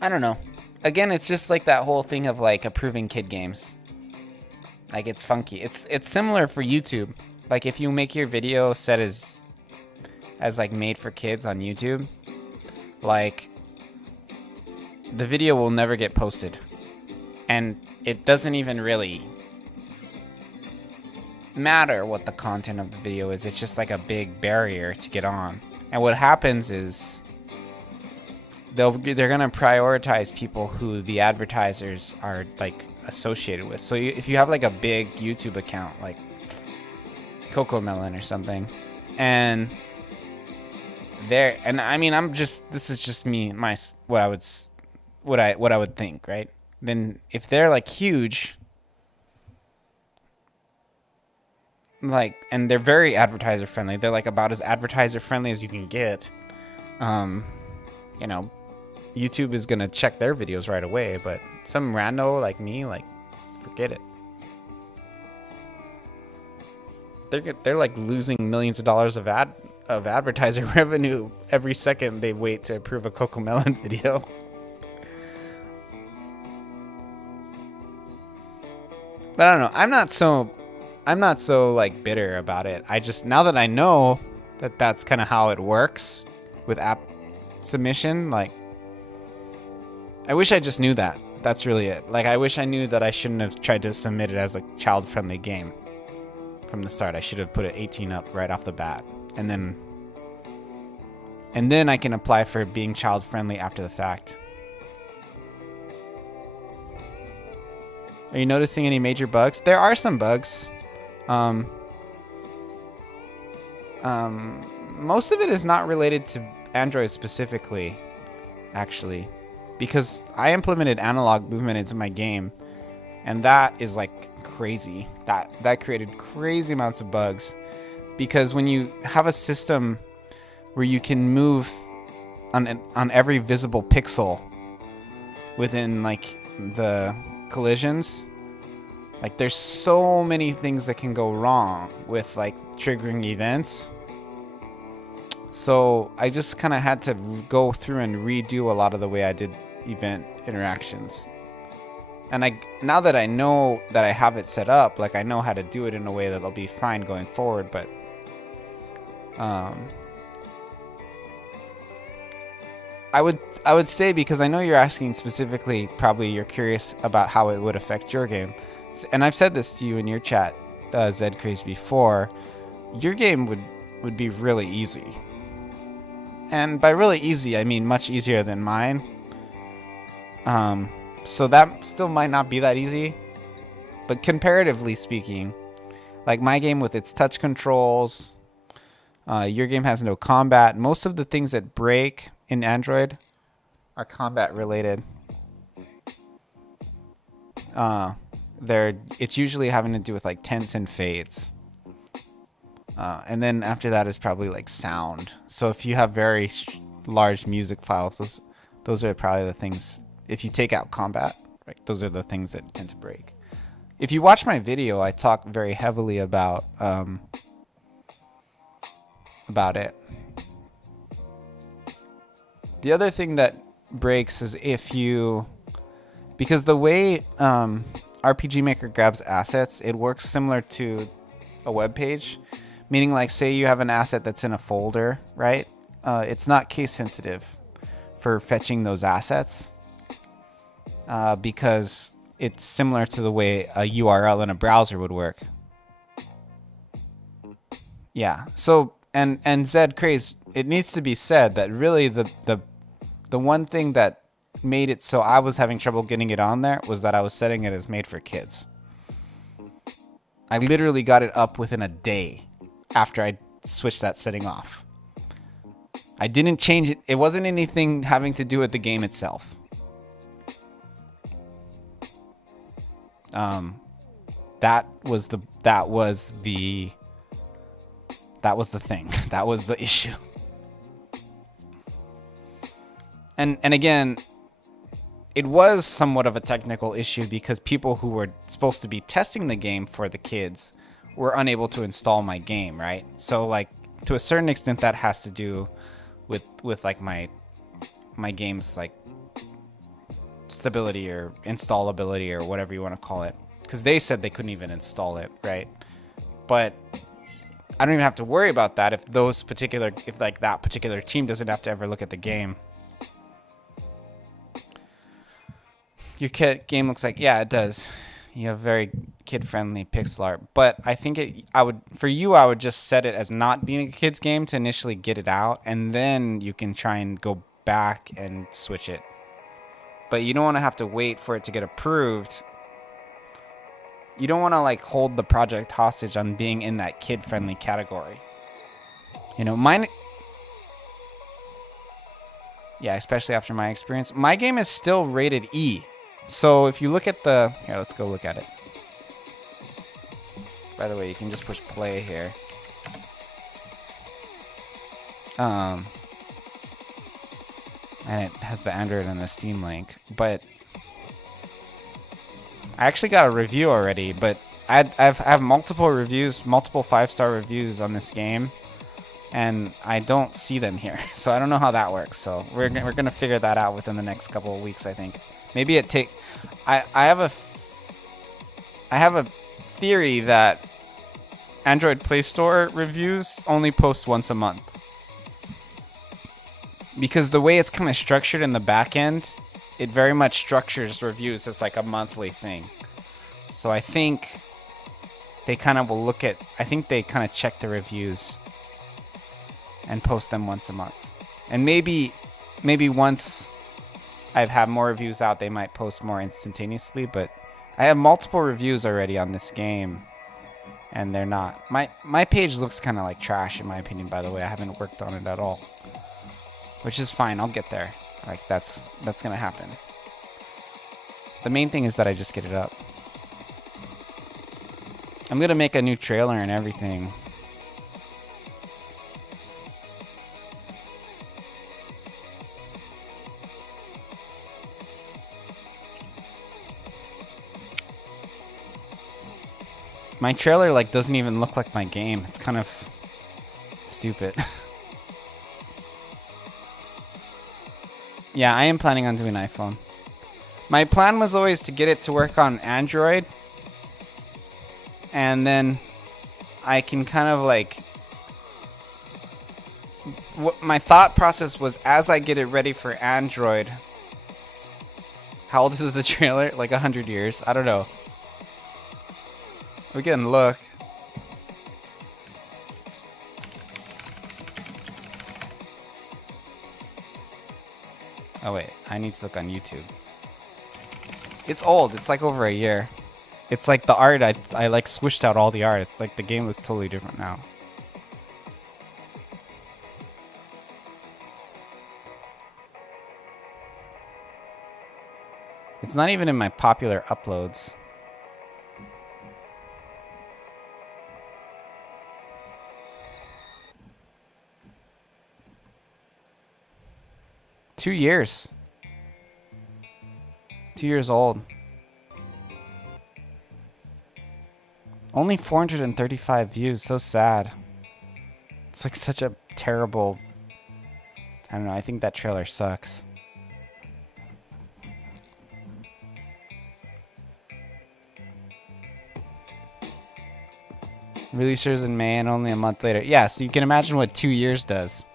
I don't know. Again, it's just like that whole thing of, like, approving kid games. Like, it's funky. It's similar for YouTube. Like, if you make your video set as like made for kids on YouTube, like, the video will never get posted. And it doesn't even really matter what the content of the video is. It's just like a big barrier to get on. And what happens is they're gonna prioritize people who the advertisers are like associated with. So if you have like a big YouTube account like Cocomelon or something, and I mean, this is just me, what I would think, right? Then if they're like huge, like, and they're very advertiser friendly, they're like about as advertiser friendly as you can get, you know, YouTube is gonna check their videos right away. But some rando like me, like, forget it. They're like losing millions of dollars of advertiser revenue every second they wait to approve a Cocomelon video. But I don't know. I'm not so like bitter about it. I just, now that I know that that's kind of how it works with app submission, like, I wish I just knew that. That's really it. Like, I wish I knew that I shouldn't have tried to submit it as a child-friendly game from the start. I should have put it 18 up right off the bat. And then And then I can apply for being child friendly after the fact. Are you noticing any major bugs? There are some bugs. Most of it is not related to Android specifically, actually, because I implemented analog movement into my game, and that is like crazy. That created crazy amounts of bugs, because when you have a system where you can move on every visible pixel within like the collisions, like there's so many things that can go wrong with like triggering events. So I just kind of had to go through and redo a lot of the way I did event interactions. And now that I know that I have it set up, like I know how to do it in a way that'll be fine going forward. But I would say, because I know you're asking specifically, probably you're curious about how it would affect your game. And I've said this to you in your chat, Zcraze, before. Your game would be really easy. And by really easy, I mean much easier than mine. So that still might not be that easy. But comparatively speaking, like my game with its touch controls, your game has no combat. Most of the things that break in Android are combat related. It's usually having to do with like tense and fades. And then after that is probably like sound. So if you have very large music files, those are probably the things. If you take out combat, right, those are the things that tend to break. If you watch my video, I talk very heavily about it. The other thing that breaks is because the way RPG Maker grabs assets, it works similar to a web page. Meaning, like, say you have an asset that's in a folder, right? It's not case sensitive for fetching those assets because it's similar to the way a URL in a browser would work. Yeah. So, and Zcraze, it needs to be said that really the one thing that made it so I was having trouble getting it on there was that I was setting it as made for kids. I literally got it up within a day after I switched that setting off. I didn't change it. It wasn't anything having to do with the game itself. That was the thing. That was the issue. And again, it was somewhat of a technical issue because people who were supposed to be testing the game for the kids were unable to install my game, right? So like to a certain extent that has to do with like my game's like stability or installability or whatever you want to call it, because they said they couldn't even install it, right? But I don't even have to worry about that if that particular team doesn't have to ever look at the game. Your game looks like, yeah, it does. You have very kid-friendly pixel art, but I think I would just set it as not being a kid's game to initially get it out, and then you can try and go back and switch it. But you don't want to have to wait for it to get approved. You don't want to like hold the project hostage on being in that kid-friendly category. You know, mine. Yeah, especially after my experience, my game is still rated E. So if you look at here, let's go look at it. By the way, you can just push play here. And it has the Android and the Steam link. But I actually got a review already, but I have multiple reviews, multiple 5-star reviews on this game, and I don't see them here. So I don't know how that works. So we're gonna figure that out within the next couple of weeks, I think. Maybe I have a theory that Android Play Store reviews only post once a month. Because the way it's kind of structured in the back end, it very much structures reviews as like a monthly thing. So I think they kind of check the reviews and post them once a month. And maybe once I've had more reviews out, they might post more instantaneously, but I have multiple reviews already on this game, and they're not. My page looks kind of like trash in my opinion, by the way. I haven't worked on it at all, which is fine. I'll get there. Like that's gonna happen. The main thing is that I just get it up. I'm gonna make a new trailer and everything. My trailer like doesn't even look like my game. It's kind of stupid. Yeah, I am planning on doing iPhone. My plan was always to get it to work on Android, and then I can kind of like, what my thought process was, as I get it ready for Android. How old is the trailer? Like 100 years? I don't know. We can look. Oh wait, I need to look on YouTube. It's old. It's like over a year. It's like the art, I like squished out all the art. It's like the game looks totally different now. It's not even in my popular uploads. Two years. 2 years old. Only 435 views. So sad. It's like such a terrible... I don't know. I think that trailer sucks. Releases in May and only a month later. Yeah, so you can imagine what 2 years does.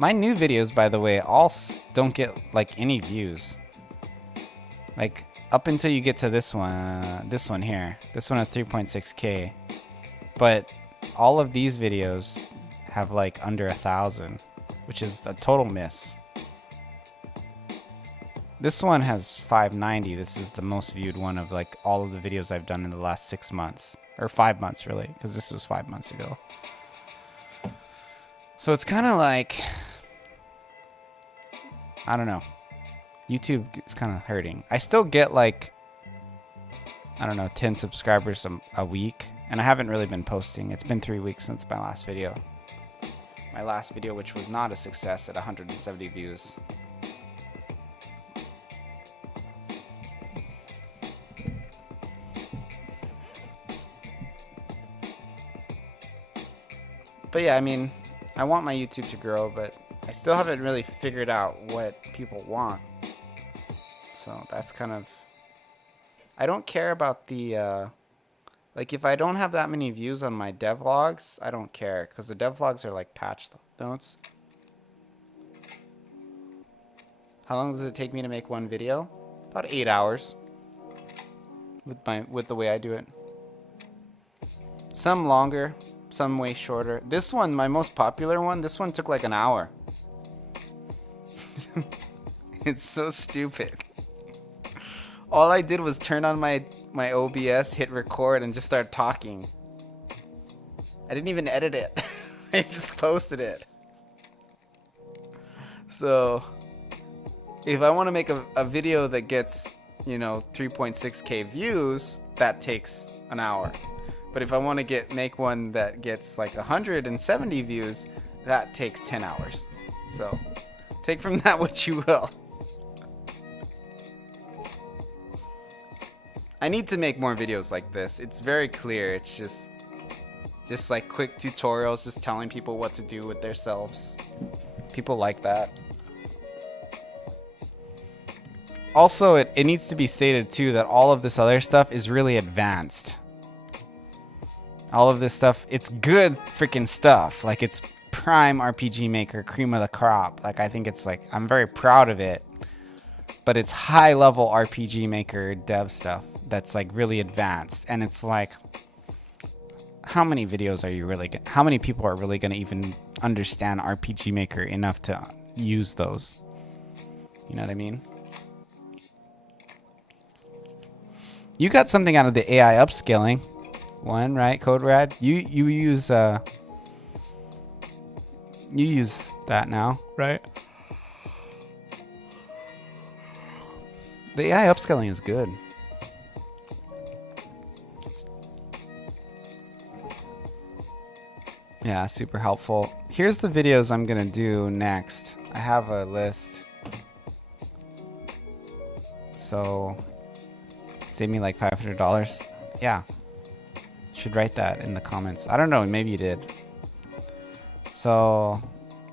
My new videos, by the way, all don't get like any views. Like up until you get to this one here. This one has 3.6K. But all of these videos have like under 1,000, which is a total miss. This one has 590. This is the most viewed one of like all of the videos I've done in the last 6 months. Or 5 months really, because this was 5 months ago. So it's kind of like, I don't know. YouTube is kind of hurting. I still get like, I don't know, 10 subscribers a week. And I haven't really been posting. It's been 3 weeks since my last video. My last video, which was not a success at 170 views. But yeah, I mean, I want my YouTube to grow, but I still haven't really figured out what people want. So that's kind of... I don't care about the... like, if I don't have that many views on my devlogs, I don't care. Because the devlogs are like patch notes. How long does it take me to make one video? About 8 hours. With the way I do it. Some longer. Some way shorter. This one, my most popular one, this one took like an hour. It's so stupid. All I did was turn on my OBS, hit record, and just start talking. I didn't even edit it. I just posted it. So, if I want to make a video that gets, you know, 3.6K views, that takes an hour. But if I want to make one that gets like 170 views, that takes 10 hours. So, take from that what you will. I need to make more videos like this. It's very clear. It's just like quick tutorials, just telling people what to do with themselves. People like that. Also, it needs to be stated too that all of this other stuff is really advanced. All of this stuff, it's good freaking stuff. Like, it's prime RPG Maker, cream of the crop. Like, I think it's like, I'm very proud of it. But it's high level RPG Maker dev stuff that's like really advanced. And it's like, how many videos are you really? How many people are really going to even understand RPG Maker enough to use those? You know what I mean? You got something out of the AI upscaling one, right? CodeRad. You use that now, right? The AI upscaling is good. Yeah, super helpful. Here's the videos I'm gonna do next. I have a list. So save me like $500. Yeah. Should write that in the comments. I don't know, maybe you did. So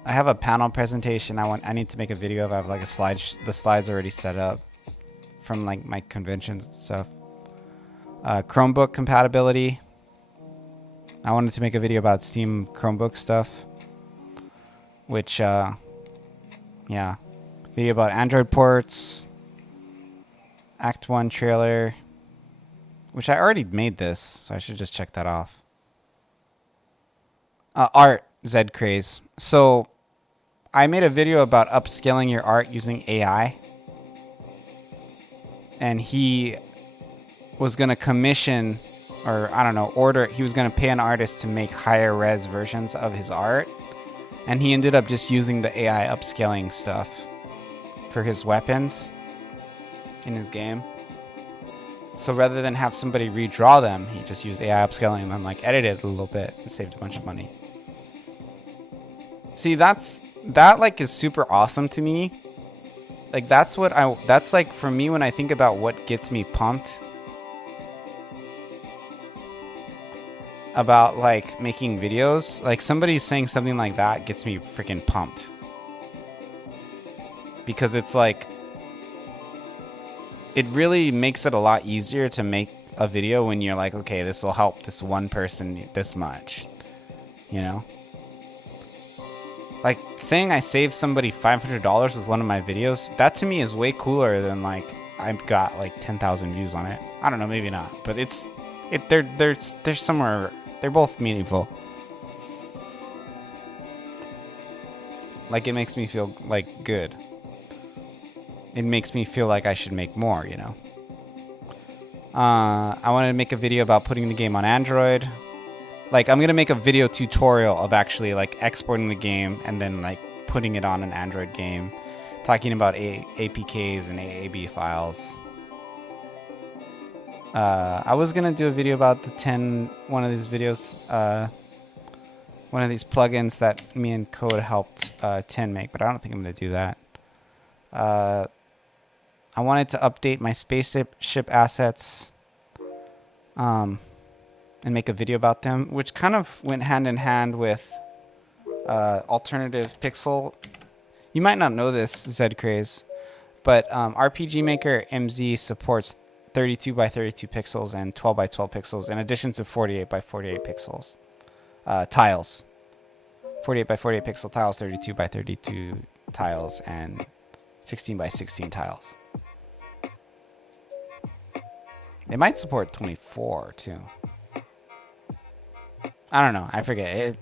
I have a panel presentation I need to make a video of. I have like the slides already set up from like my conventions and stuff. Chromebook compatibility. I wanted to make a video about Steam Chromebook stuff, which yeah, video about Android ports, Act 1 trailer, which I already made this, so I should just check that off. Art, Zed Craze. So I made a video about upscaling your art using AI, and he was going to commission, or I don't know, order, he was going to pay an artist to make higher res versions of his art, and he ended up just using the AI upscaling stuff for his weapons in his game. So rather than have somebody redraw them, he just used AI upscaling and then like edited it a little bit and saved a bunch of money. See, that like is super awesome to me. Like that's like for me when I think about what gets me pumped about like making videos, like somebody saying something like that gets me freaking pumped. Because it's like, it really makes it a lot easier to make a video when you're like, okay, this will help this one person this much, you know? Like saying I saved somebody $500 with one of my videos, that to me is way cooler than like I've got like 10,000 views on it. I don't know, maybe not, but they're somewhere. They're both meaningful. Like it makes me feel like good. It makes me feel like I should make more, you know. I wanted to make a video about putting the game on Android. Like I'm gonna make a video tutorial of actually like exporting the game and then like putting it on an Android game, talking about APKs and AAB files. I was gonna do a video about one of these videos, one of these plugins that me and Code helped 10 make, but I don't think I'm gonna do that. I wanted to update my spaceship assets, and make a video about them, which kind of went hand in hand with alternative pixel. You might not know this, Zed Craze, but RPG Maker MZ supports 32 by 32 pixels and 12 by 12 pixels, in addition to 48 by 48 pixels tiles. 48 by 48 pixel tiles, 32 by 32 tiles, and 16 by 16 tiles. It might support 24 too. I don't know. I forget.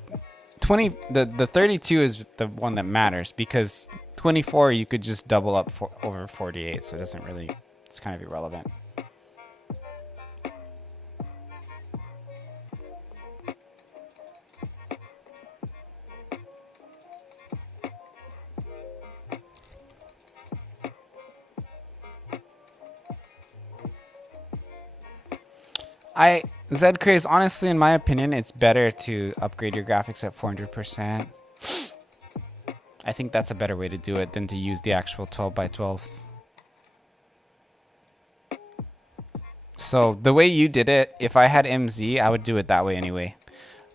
The 32 is the one that matters, because 24 you could just double up over 48, so it doesn't really. It's kind of irrelevant. Zed Craze, honestly, in my opinion, it's better to upgrade your graphics at 400%. I think that's a better way to do it than to use the actual 12 by 12. So the way you did it, if I had MZ, I would do it that way anyway.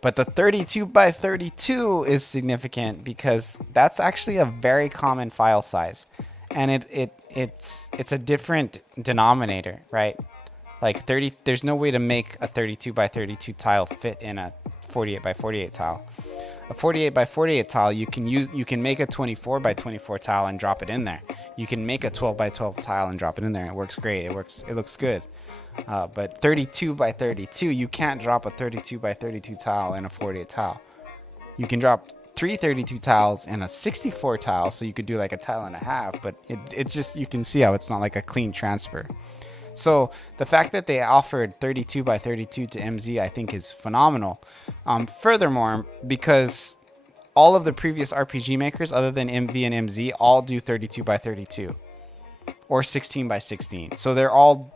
But the 32 by 32 is significant because that's actually a very common file size, and it's a different denominator, right? Like 30, there's no way to make a 32 by 32 tile fit in a 48 by 48 tile. A 48 by 48 tile, you can make a 24 by 24 tile and drop it in there. You can make a 12 by 12 tile and drop it in there. It works great. It looks good. But 32 by 32, you can't drop a 32 by 32 tile in a 48 tile. You can drop 3 32 tiles and a 64 tile, so you could do like a tile and a half, but it's just, you can see how it's not like a clean transfer. So the fact that they offered 32 by 32 to MZ, I think is phenomenal. Furthermore, because all of the previous RPG makers other than MV and MZ all do 32 by 32 or 16 by 16. So they're all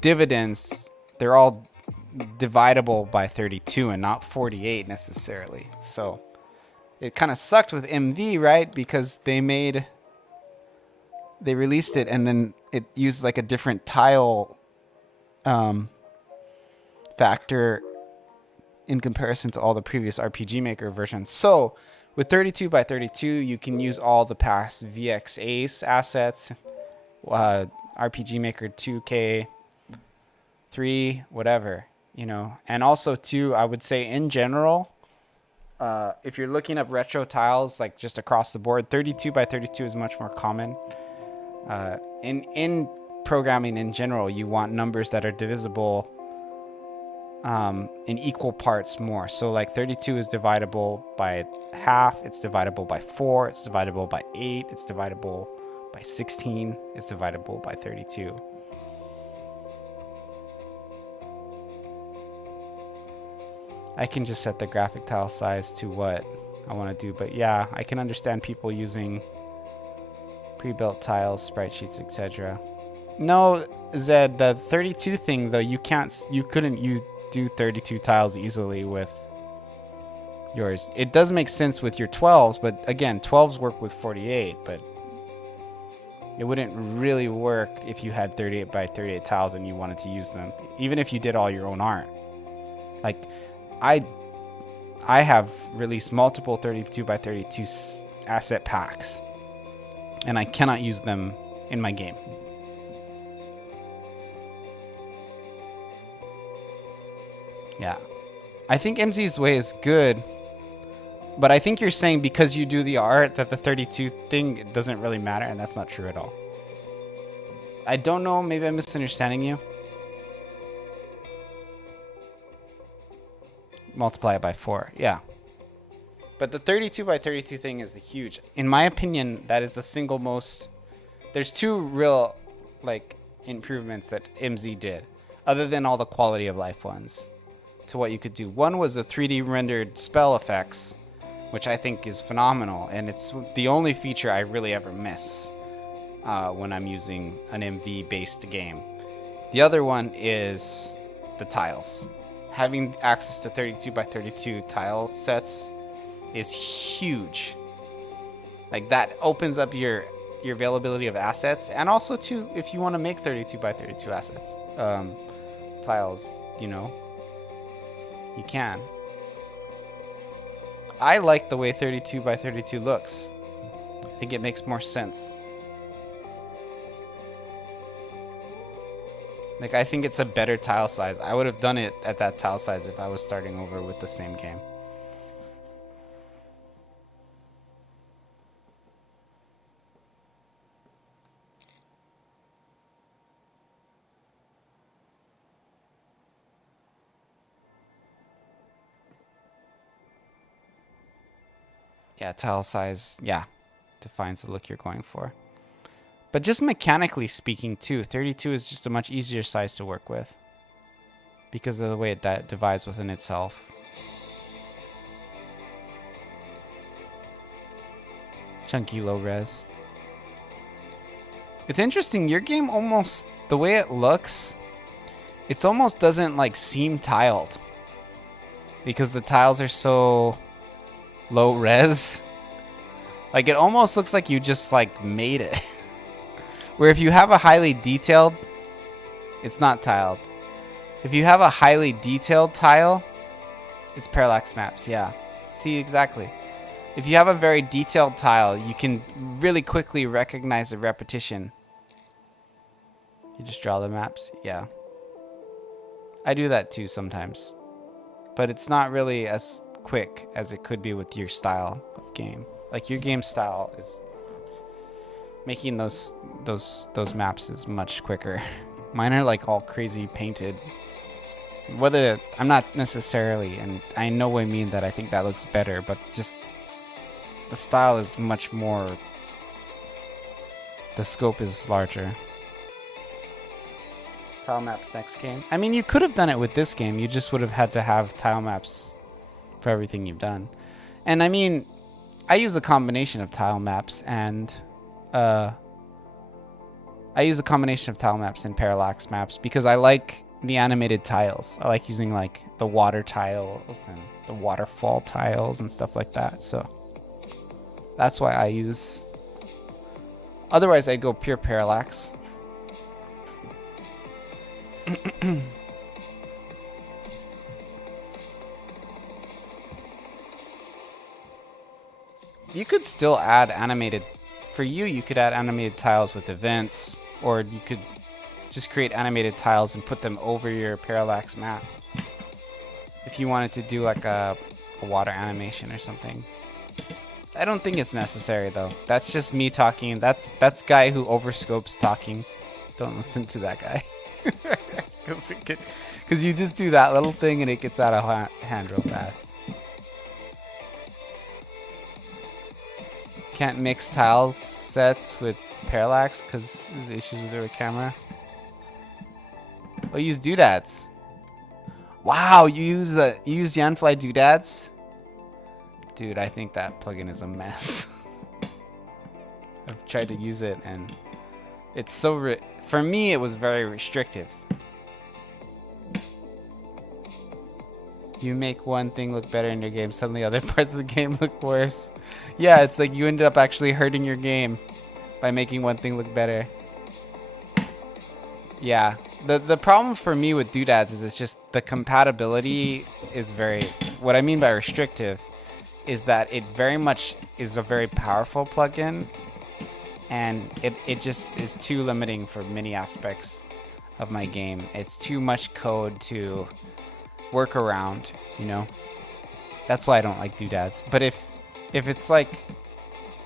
dividends. They're all dividable by 32 and not 48 necessarily. So it kind of sucked with MV, right? Because they released it and then it used like a different tile factor in comparison to all the previous RPG Maker versions. So with 32 by 32, you can use all the past VX Ace assets, RPG Maker 2K, 3, whatever, you know. And also too, I would say in general, if you're looking up retro tiles, like just across the board, 32 by 32 is much more common. In programming in general, you want numbers that are divisible in equal parts more. So like 32 is divisible by half, it's divisible by 4, it's divisible by 8, it's divisible by 16, it's divisible by 32. I can just set the graphic tile size to what I want to do, but yeah, I can understand people using pre-built tiles, sprite sheets, etc. No, Zed, the 32 thing though, you couldn't do 32 tiles easily with yours. It does make sense with your 12s, but again, 12s work with 48, but it wouldn't really work if you had 38 by 38 tiles and you wanted to use them, even if you did all your own art. Like, I have released multiple 32 by 32 asset packs, and I cannot use them in my game. Yeah. I think MZ's way is good, but I think you're saying because you do the art that the 32 thing doesn't really matter, and that's not true at all. I don't know, maybe I'm misunderstanding you. Multiply it by 4, yeah. But the 32 by 32 thing is huge. In my opinion, that is the single most... There's two real, like, improvements that MZ did, other than all the quality of life ones, to what you could do. One was the 3D rendered spell effects, which I think is phenomenal, and it's the only feature I really ever miss when I'm using an MV-based game. The other one is the tiles. Having access to 32 by 32 tile sets is huge. Like, that opens up your availability of assets, and also too, if you want to make 32 by 32 assets, tiles, you know, you can. I like the way 32 by 32 looks. I think it makes more sense. Like, I think it's a better tile size. I would have done it at that tile size if I was starting over with the same game. Yeah, tile size, yeah, defines the look you're going for. But just mechanically speaking too, 32 is just a much easier size to work with because of the way it divides within itself. Chunky low res. It's interesting, your game almost, the way it looks, it almost doesn't like seem tiled because the tiles are so low res. Like, it almost looks like you just like made it. Where if you have a highly detailed, it's not tiled. If you have a highly detailed tile, it's parallax maps, yeah. See, exactly. If you have a very detailed tile, you can really quickly recognize the repetition. You just draw the maps, yeah. I do that too sometimes. But it's not really as quick as it could be with your style of game. Like your game style is making those maps is much quicker. Mine are like all crazy painted. Whether I'm not necessarily, and I in no way mean that I think that looks better, but just the style is much more. The scope is larger. Tile maps next game. I mean, you could have done it with this game. You just would have had to have tile maps for everything you've done. And I mean, I use a combination of tile maps and parallax maps because I like the animated tiles. I like using like the water tiles and the waterfall tiles and stuff like that. So that's why I use. Otherwise, I'd go pure parallax. You could still add animated. For you could add animated tiles with events, or you could just create animated tiles and put them over your parallax map. If you wanted to do like a water animation or something. I don't think it's necessary though. That's just me talking. That's guy who overscopes talking. Don't listen to that guy. Because you just do that little thing and it gets out of hand real fast. Can't mix tiles sets with parallax because there's issues with the camera. Oh, use doodads. Wow, you use Yanfly doodads? Dude, I think that plugin is a mess. I've tried to use it and it's so for me it was very restrictive. You make one thing look better in your game, suddenly other parts of the game look worse. Yeah, it's like you ended up actually hurting your game by making one thing look better. Yeah, the problem for me with doodads is it's just the compatibility is very. What I mean by restrictive is that it very much is a very powerful plugin, and it just is too limiting for many aspects of my game. It's too much code to work around, you know. That's why I don't like doodads. But if it's like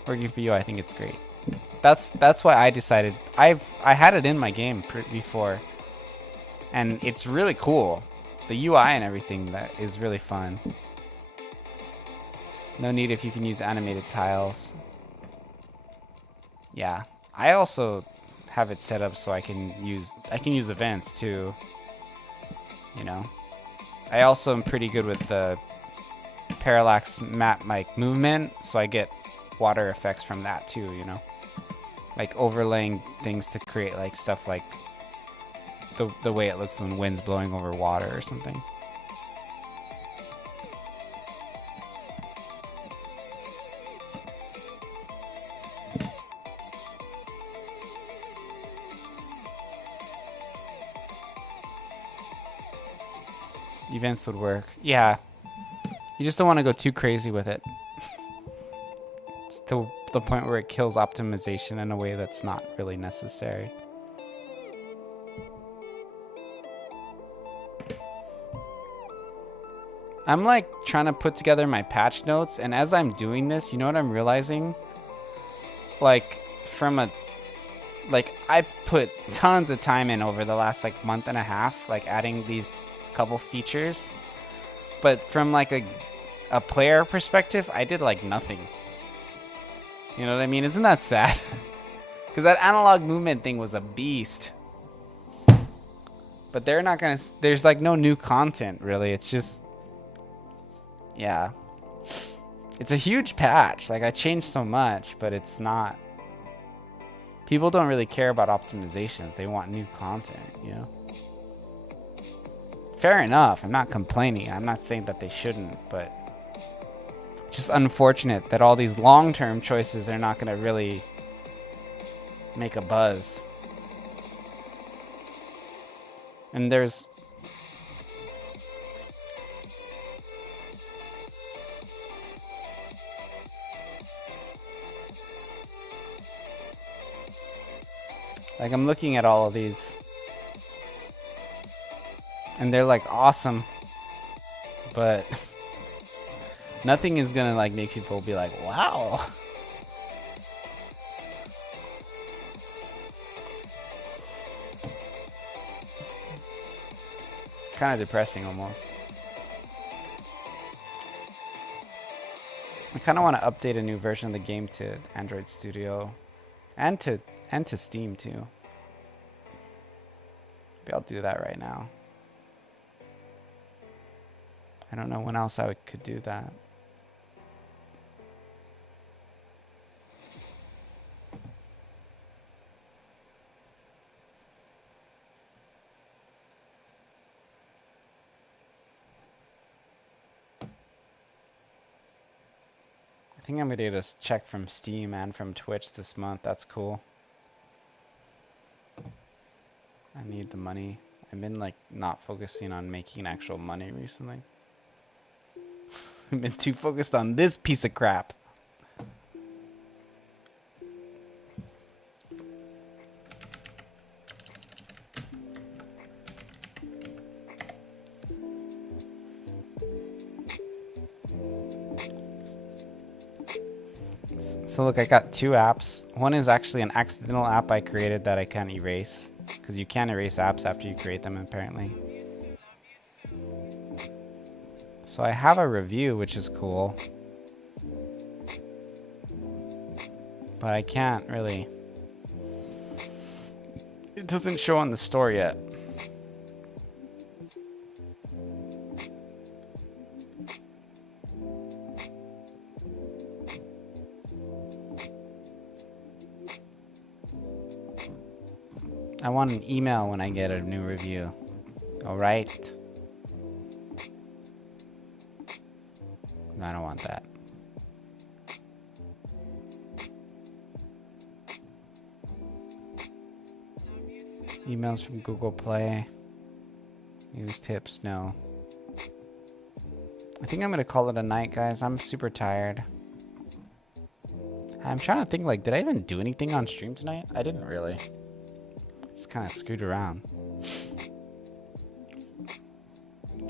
working for you, I think it's great. That's why I decided. I had it in my game before, and it's really cool. The UI and everything that is really fun. No need if you can use animated tiles. Yeah, I also have it set up so I can use events too. You know, I also am pretty good with the parallax map like movement, so I get water effects from that too. You know, like overlaying things to create like stuff like the way it looks when wind's blowing over water or something. Events would work. Yeah. You just don't want to go too crazy with it. It's to the point where it kills optimization in a way that's not really necessary. I'm like trying to put together my patch notes, and as I'm doing this, you know what I'm realizing? Like I put tons of time in over the last like month and a half, like adding these couple features, but from like a player perspective, I did like nothing. You know what I mean? Isn't that sad? Because that analog movement thing was a beast, but they're not gonna. There's like no new content really. It's just, yeah, it's a huge patch. Like I changed so much, but it's not. People don't really care about optimizations. They want new content, you know. Fair enough. I'm not complaining. I'm not saying that they shouldn't, but it's just unfortunate that all these long-term choices are not going to really make a buzz. And there's... Like, I'm looking at all of these. And they're like awesome. But nothing is gonna like make people be like, wow. Kind of depressing almost. I kind of want to update a new version of the game to Android Studio and to Steam too. Maybe I'll do that right now. I don't know when else I could do that. I think I'm gonna get a check from Steam and from Twitch this month. That's cool. I need the money. I've been like not focusing on making actual money recently. I've been too focused on this piece of crap. So look, I got two apps. One is actually an accidental app I created that I can't erase, because you can't erase apps after you create them apparently. So I have a review, which is cool. But I can't really. It doesn't show on the store yet. I want an email when I get a new review. Alright? No, I don't want that. Emails from Google Play. Use tips, no. I think I'm gonna call it a night, guys. I'm super tired. I'm trying to think, like, did I even do anything on stream tonight? I didn't really. Just kind of screwed around.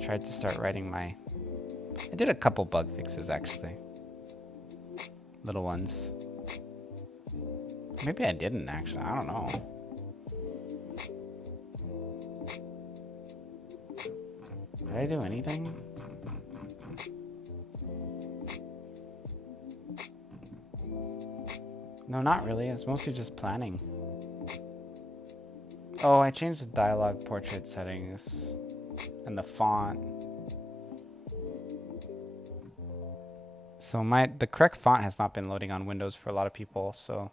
Tried to start writing my... I did a couple bug fixes, actually. Little ones. Maybe I didn't, actually. I don't know. Did I do anything? No, not really. It's mostly just planning. Oh, I changed the dialogue portrait settings and the font. So the correct font has not been loading on Windows for a lot of people, so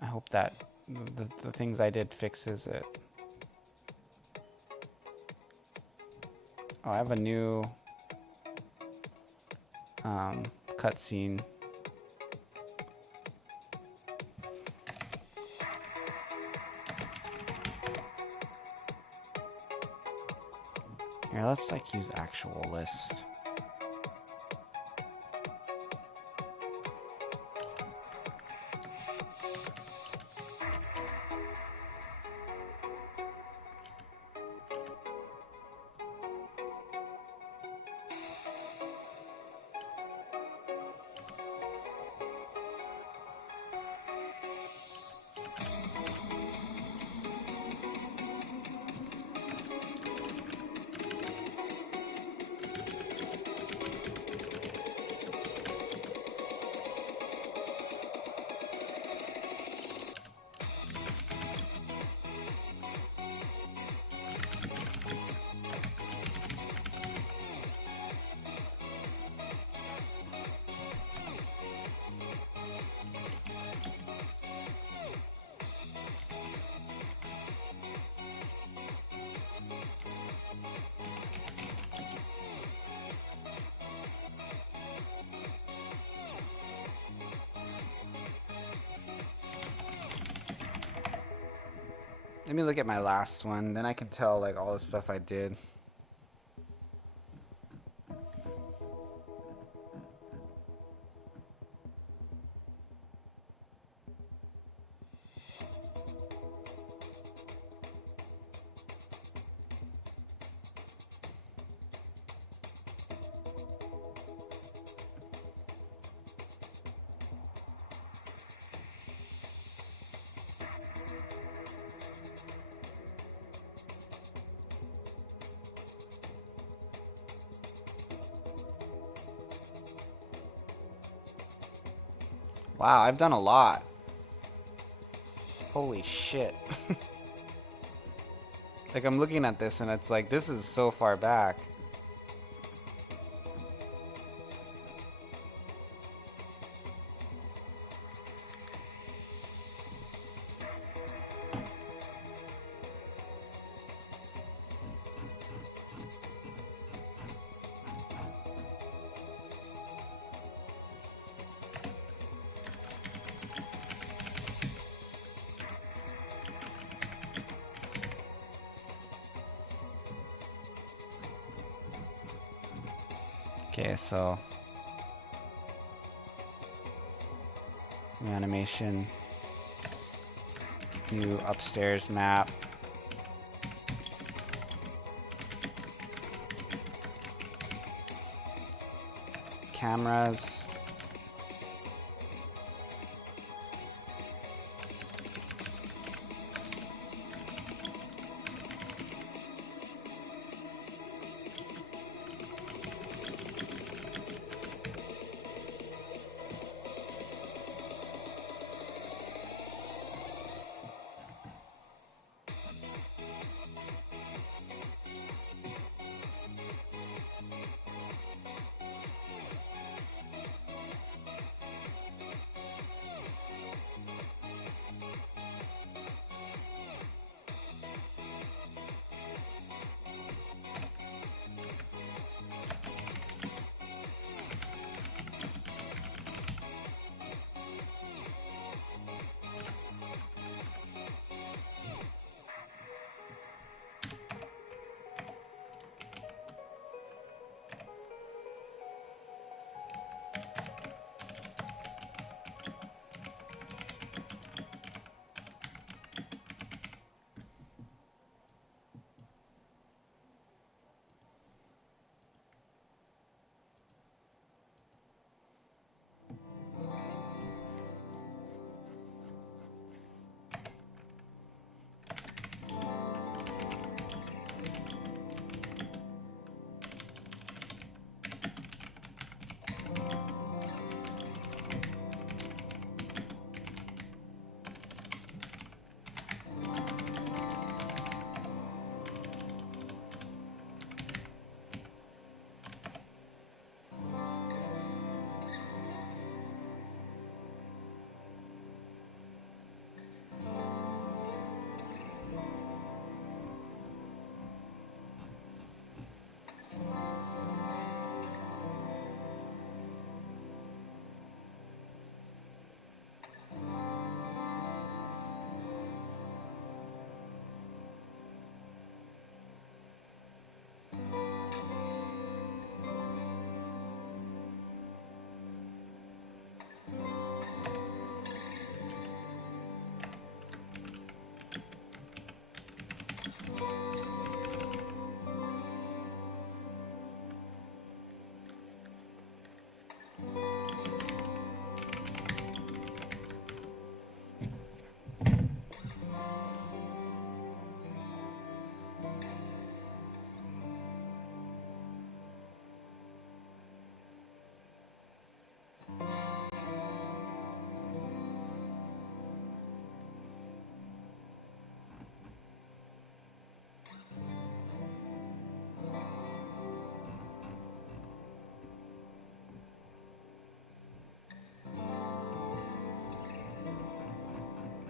I hope that the things I did fixes it. Oh, I have a new cutscene. Here, let's like use actual list. Let me look at my last one, then I can tell like all the stuff I did. Wow, I've done a lot. Holy shit. Like, I'm looking at this and it's like, this is so far back. Okay, so new animation, new upstairs map. Cameras.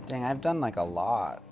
Dang, I've done like a lot.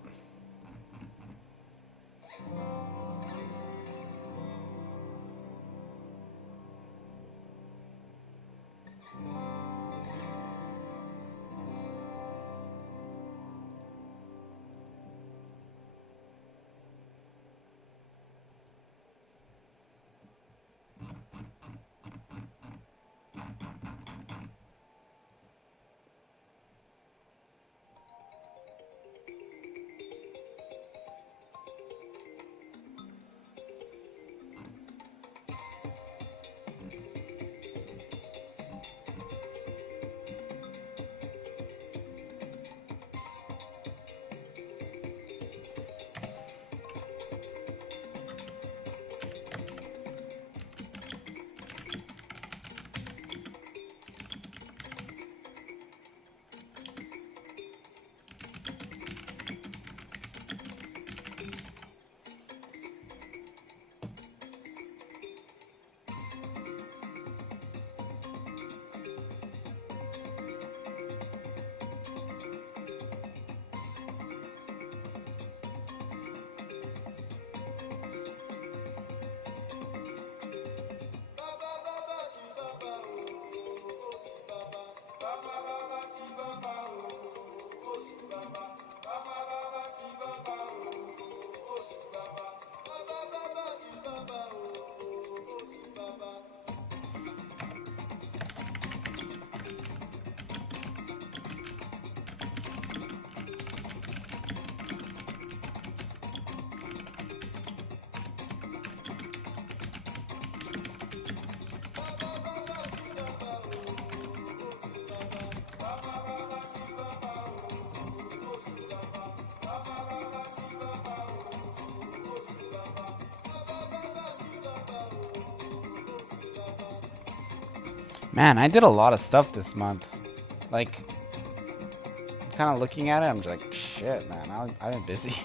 Man, I did a lot of stuff this month. Like, kind of looking at it, I'm just like, shit, man, I've been busy.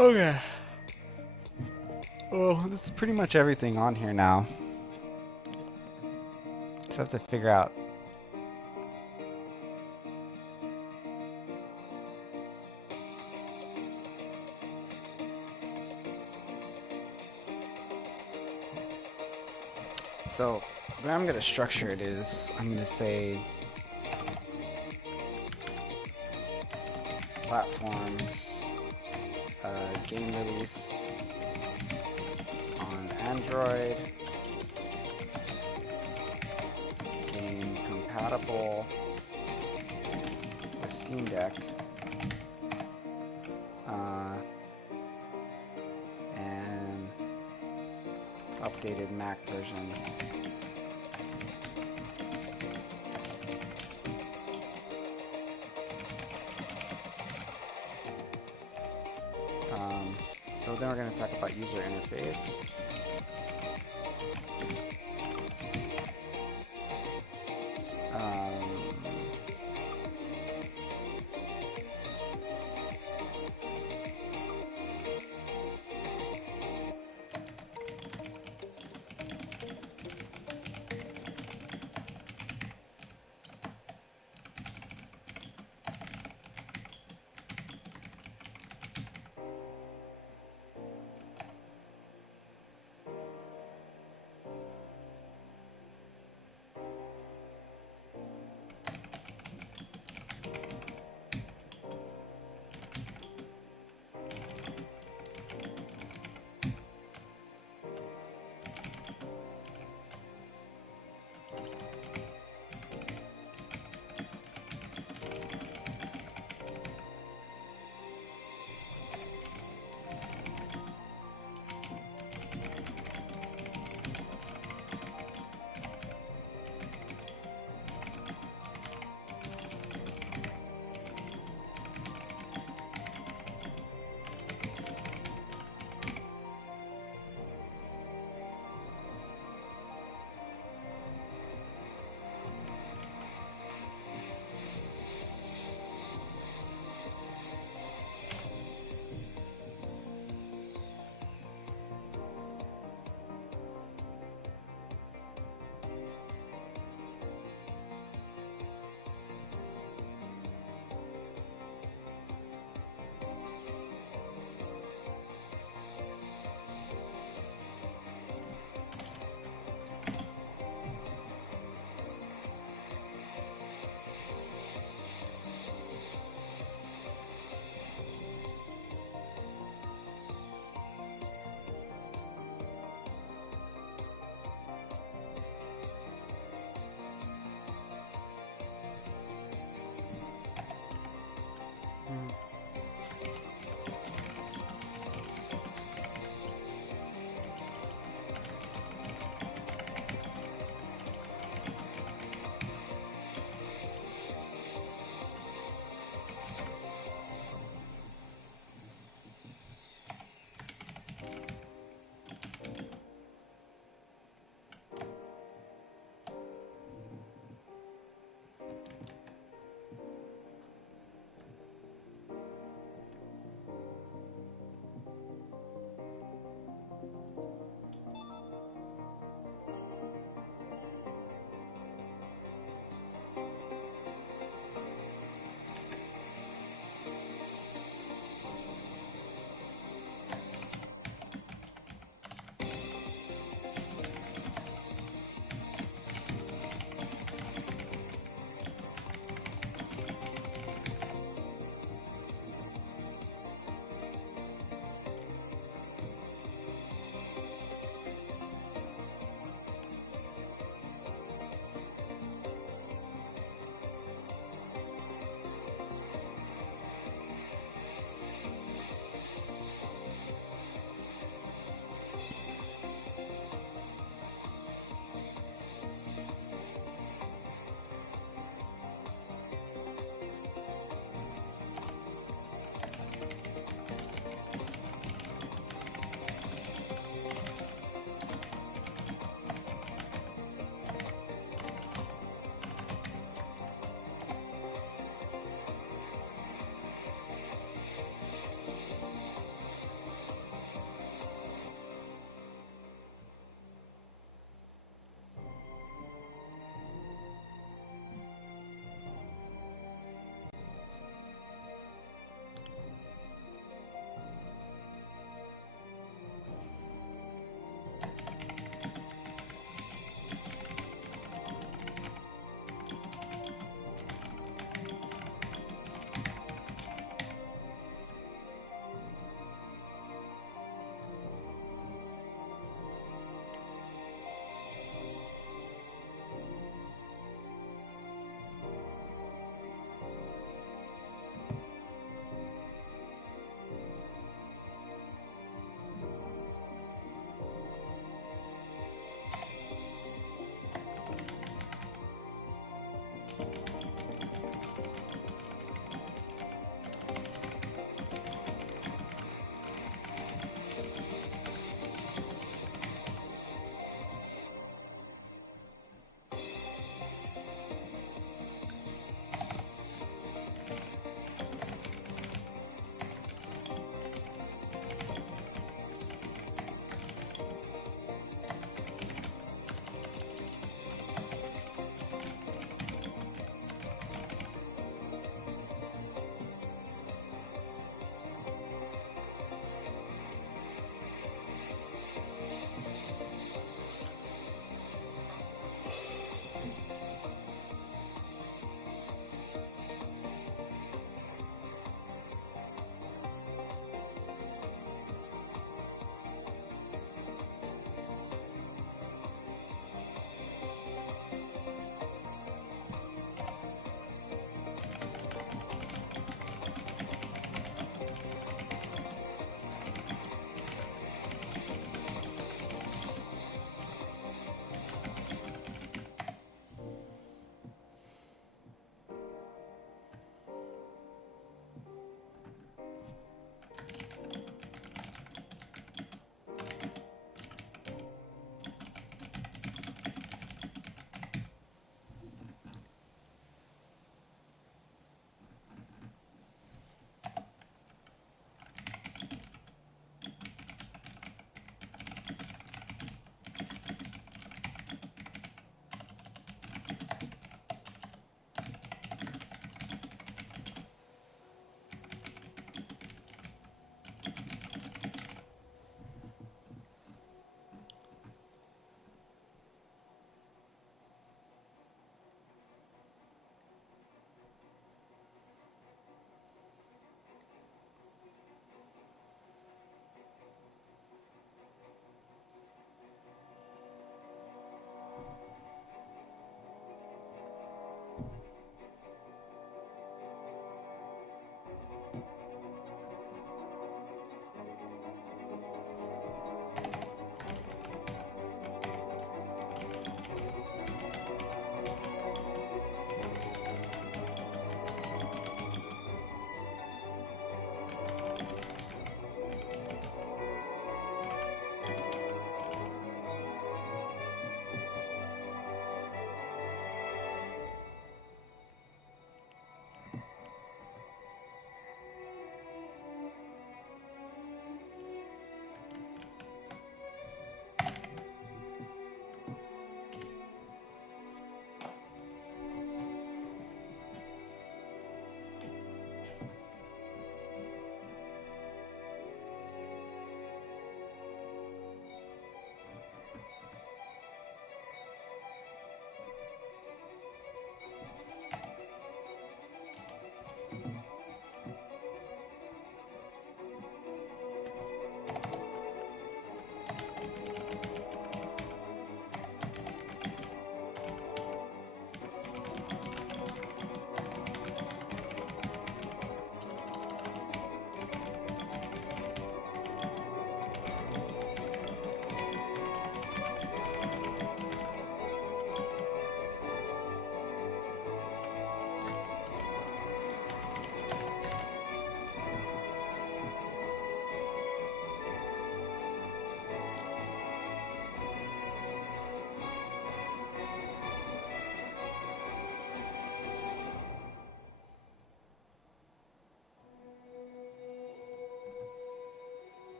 Okay. Oh, this is pretty much everything on here now. Just have to figure out. So, the way I'm going to structure it is, I'm going to say platforms, game release on Android, game compatible with Steam Deck, and updated Mac version. So then we're going to talk about user interface.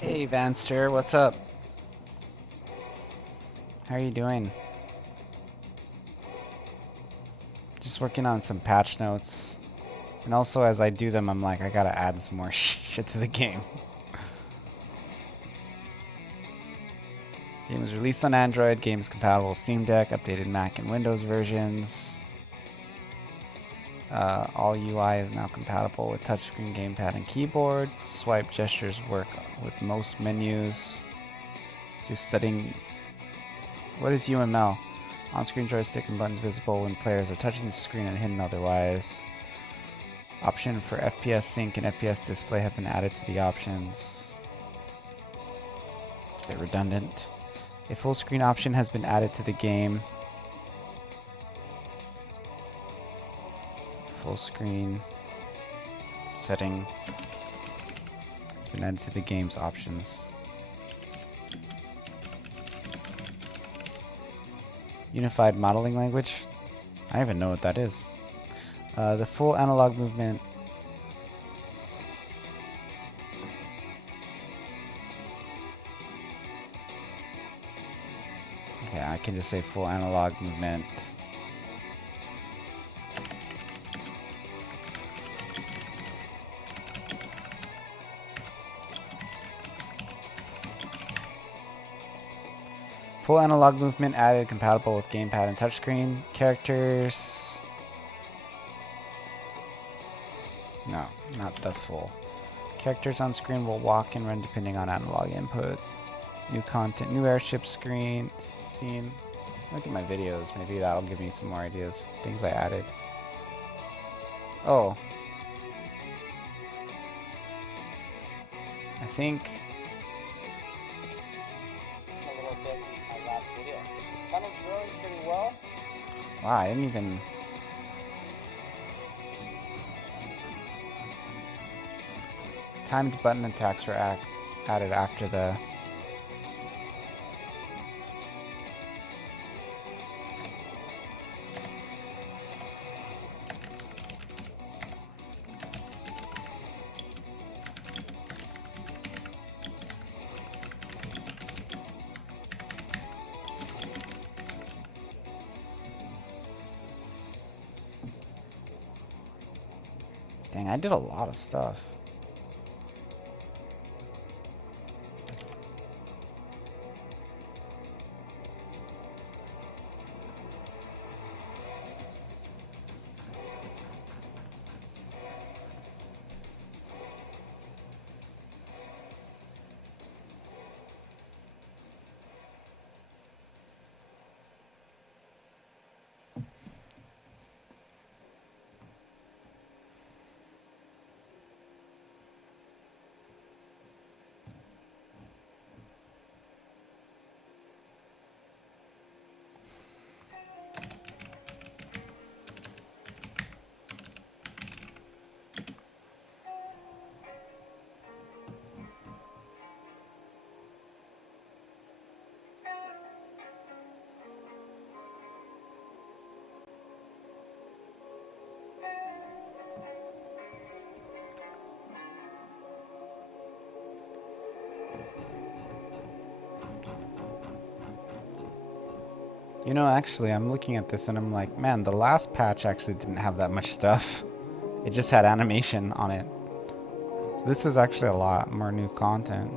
Hey Vanster, what's up? How are you doing? Just working on some patch notes. And also as I do them, I'm like, I gotta add some more shit to the game. Game was released on Android, game is compatible with Steam Deck, updated Mac and Windows versions. All UI is now compatible with touchscreen, gamepad, and keyboard. Swipe gestures work with most menus. Just setting. What is UML? On-screen joystick and buttons visible when players are touching the screen and hidden otherwise. Option for FPS sync and FPS display have been added to the options. It's a bit redundant. A full screen option has been added to the game. Full screen setting. It's been added to the game's options. Unified modeling language. I don't even know what that is. The full analog movement. Okay, I can just say full analog movement. Full analog movement added, compatible with gamepad and touchscreen. Characters. No, not the full. Characters on screen will walk and run depending on analog input. New content, new airship scene. Look at my videos. Maybe that'll give me some more ideas. Things I added. Oh. I think. Wow, I didn't even... Timed button attacks were added after the... Dang, I did a lot of stuff. You know, actually, I'm looking at this and I'm like, man, the last patch actually didn't have that much stuff. It just had animation on it. This is actually a lot more new content.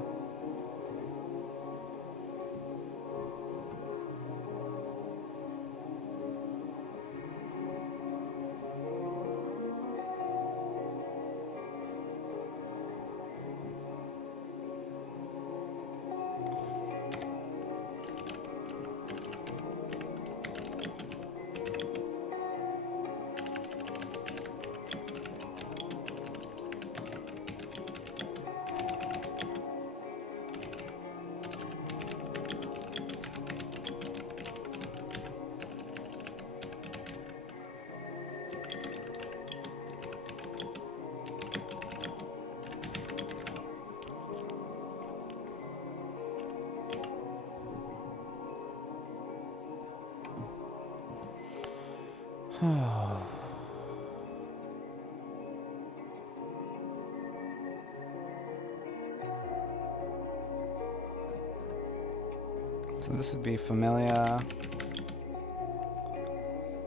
So this would be Familia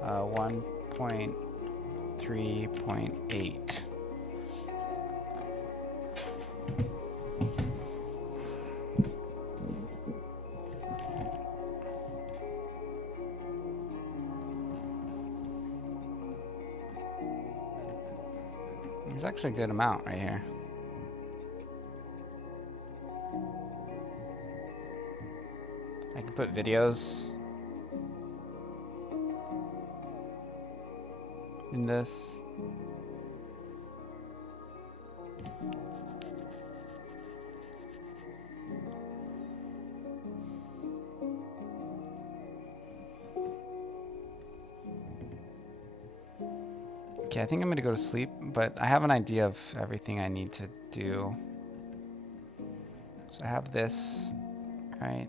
1.3.8. There's actually a good amount right here. I can put videos in this. Okay, I think I'm gonna go to sleep, but I have an idea of everything I need to do. So I have this, right?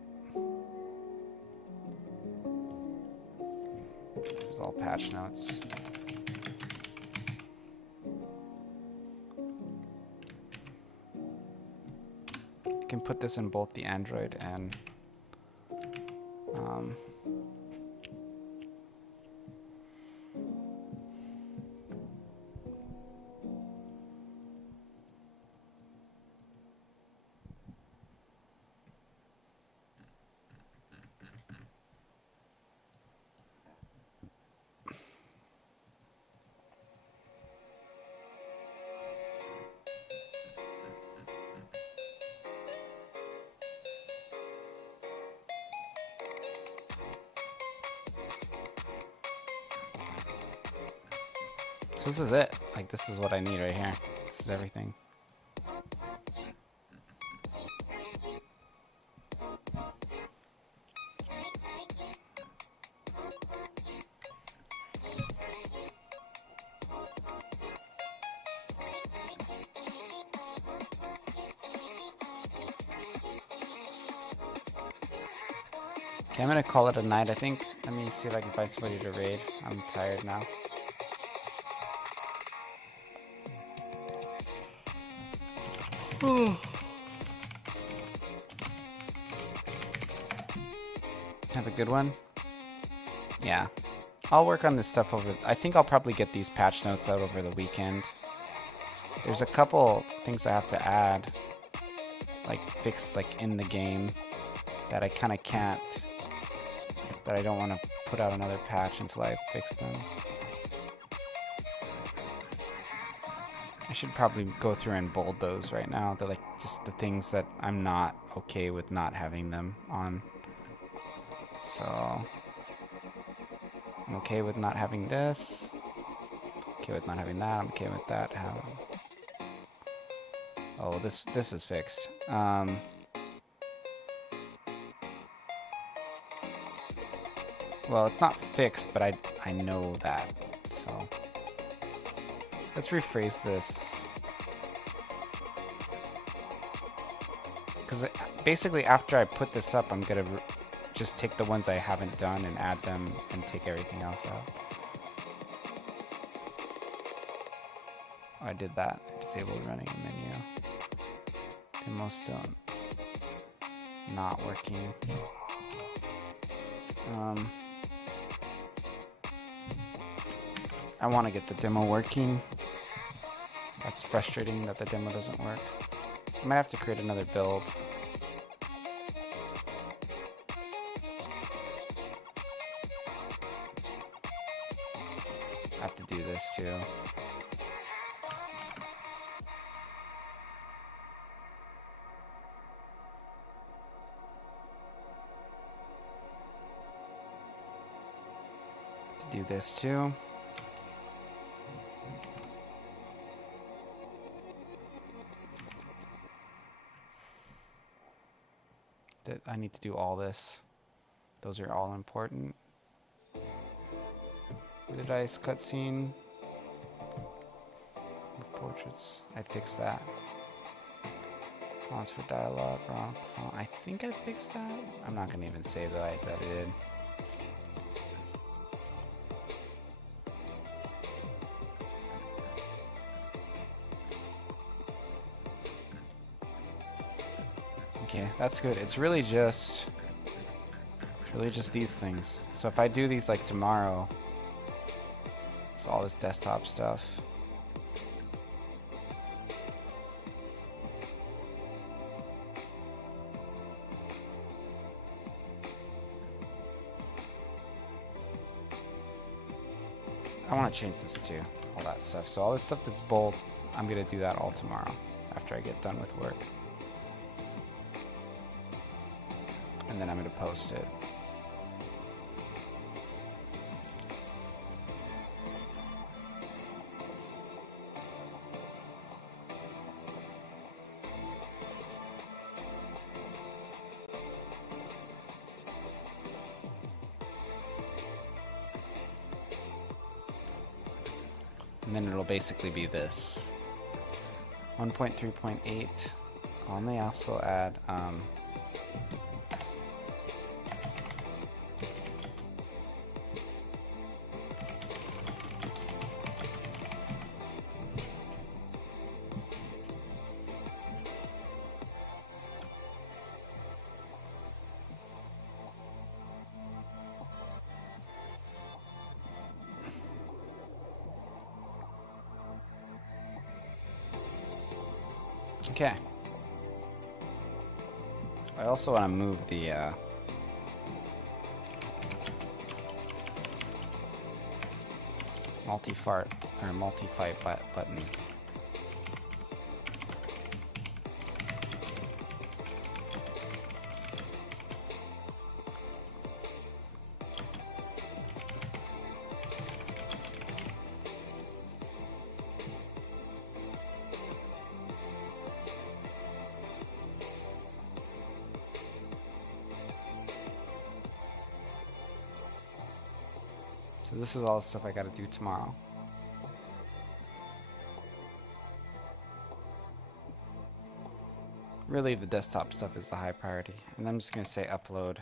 This is all patch notes. I can put this in both the Android and so this is it. Like, this is what I need right here. This is everything. Okay, I'm gonna call it a night, I think. Let me see if I can find somebody to raid. I'm tired now. Have a good one. Yeah. I'll work on this stuff over... I think I'll probably get these patch notes out over the weekend. There's a couple things I have to add. Like, fix, like, in the game. That I kind of can't... That I don't want to put out another patch until I fix them. I should probably go through and bold those right now. They're like just the things that I'm not okay with not having them on. So I'm okay with not having this. Okay with not having that. I'm okay with that. Oh, this is fixed. Well, it's not fixed, but I know that. So let's rephrase this. Because basically after I put this up, I'm going to just take the ones I haven't done and add them and take everything else out. Oh, I did that. Disabled running menu. Demo still not working. I want to get the demo working. That's frustrating that the demo doesn't work. I might have to create another build. I have to do this too. Do this too. That I need to do all this. Those are all important. The dice cutscene. Move portraits. I fixed that. Fonts for dialogue. Wrong font. I think I fixed that. I'm not gonna even say that I did. Okay, that's good. It's really just these things. So if I do these like tomorrow, it's all this desktop stuff. I want to change this too, all that stuff. So all this stuff that's bold, I'm gonna do that all tomorrow after I get done with work. And then I'm going to post it. And then it'll basically be this. 1.3.8. I'll only also add okay. I also want to move the multi-fight button. So this is all the stuff I gotta do tomorrow. Really, the desktop stuff is the high priority. And I'm just gonna say upload.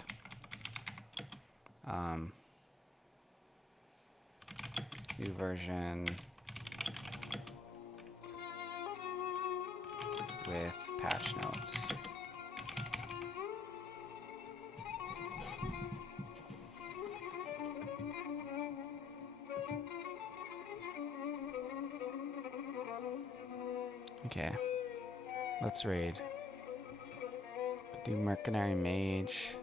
New version with patch notes. Okay, let's raid. Do Mercenary Mage.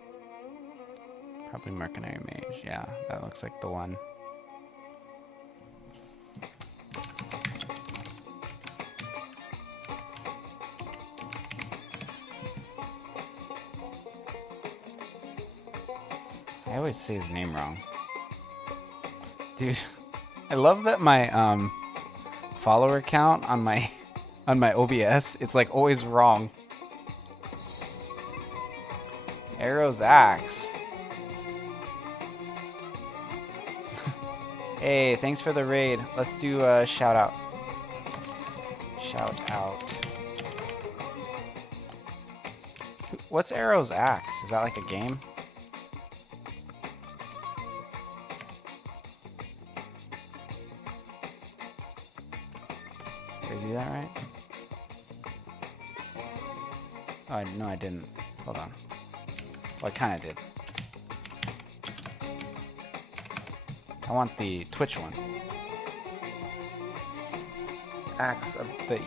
Probably Mercenary Mage, yeah, that looks like the one. I always say his name wrong. Dude, I love that my follower count on my OBS, it's like always wrong. Arrow's Axe. Hey, thanks for the raid. Let's do a shout out. Shout out. What's Arrow's Axe? Is that like a game? Did I do that right? Oh, no, I didn't. Hold on. Well, I kind of did. I want the Twitch one. acts of the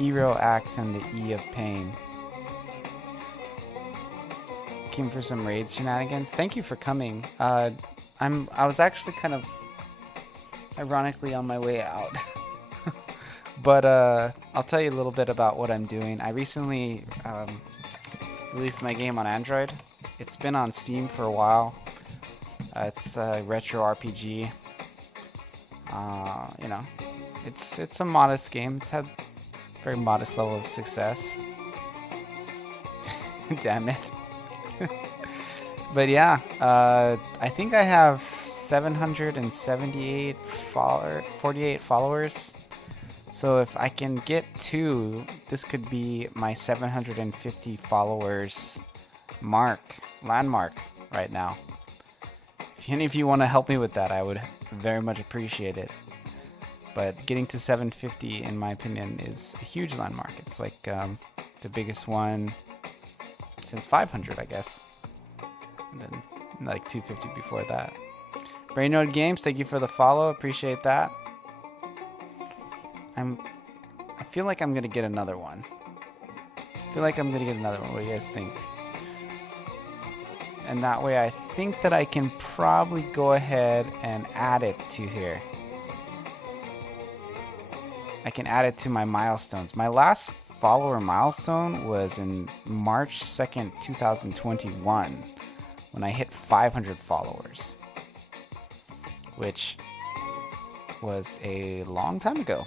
Ero acts and the E of pain. Came for some raid shenanigans. Thank you for coming. I was actually kind of ironically on my way out. But I'll tell you a little bit about what I'm doing. I recently released my game on Android. It's been on Steam for a while. It's a retro RPG. You know, it's a modest game. It's had a very modest level of success. Damn it. But yeah, I think I have 48 followers. So if I can get 2, this could be my 750 followers landmark right now. If any of you want to help me with that, I would very much appreciate it. But getting to 750, in my opinion, is a huge landmark. It's like the biggest one since 500, I guess. And then like 250 before that. Brainode Games, thank you for the follow. Appreciate that. I feel like I'm gonna get another one. What do you guys think? And that way I think that I can probably go ahead and add it to here. I can add it to my milestones. My last follower milestone was in March 2nd, 2021, when I hit 500 followers, which was a long time ago.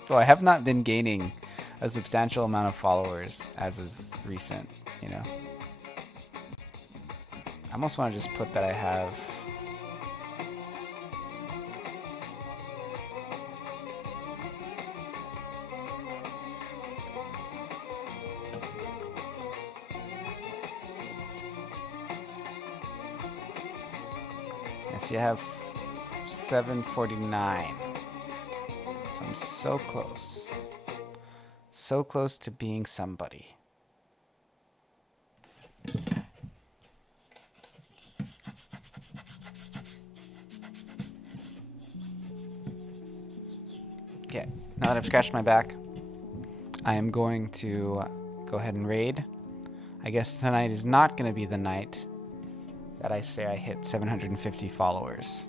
So I have not been gaining a substantial amount of followers as is recent, you know. I almost want to just put that I have I see I have 749. So I'm so close. So close to being somebody. Okay, now that I've scratched my back, I am going to go ahead and raid. I guess tonight is not going to be the night that I say I hit 750 followers.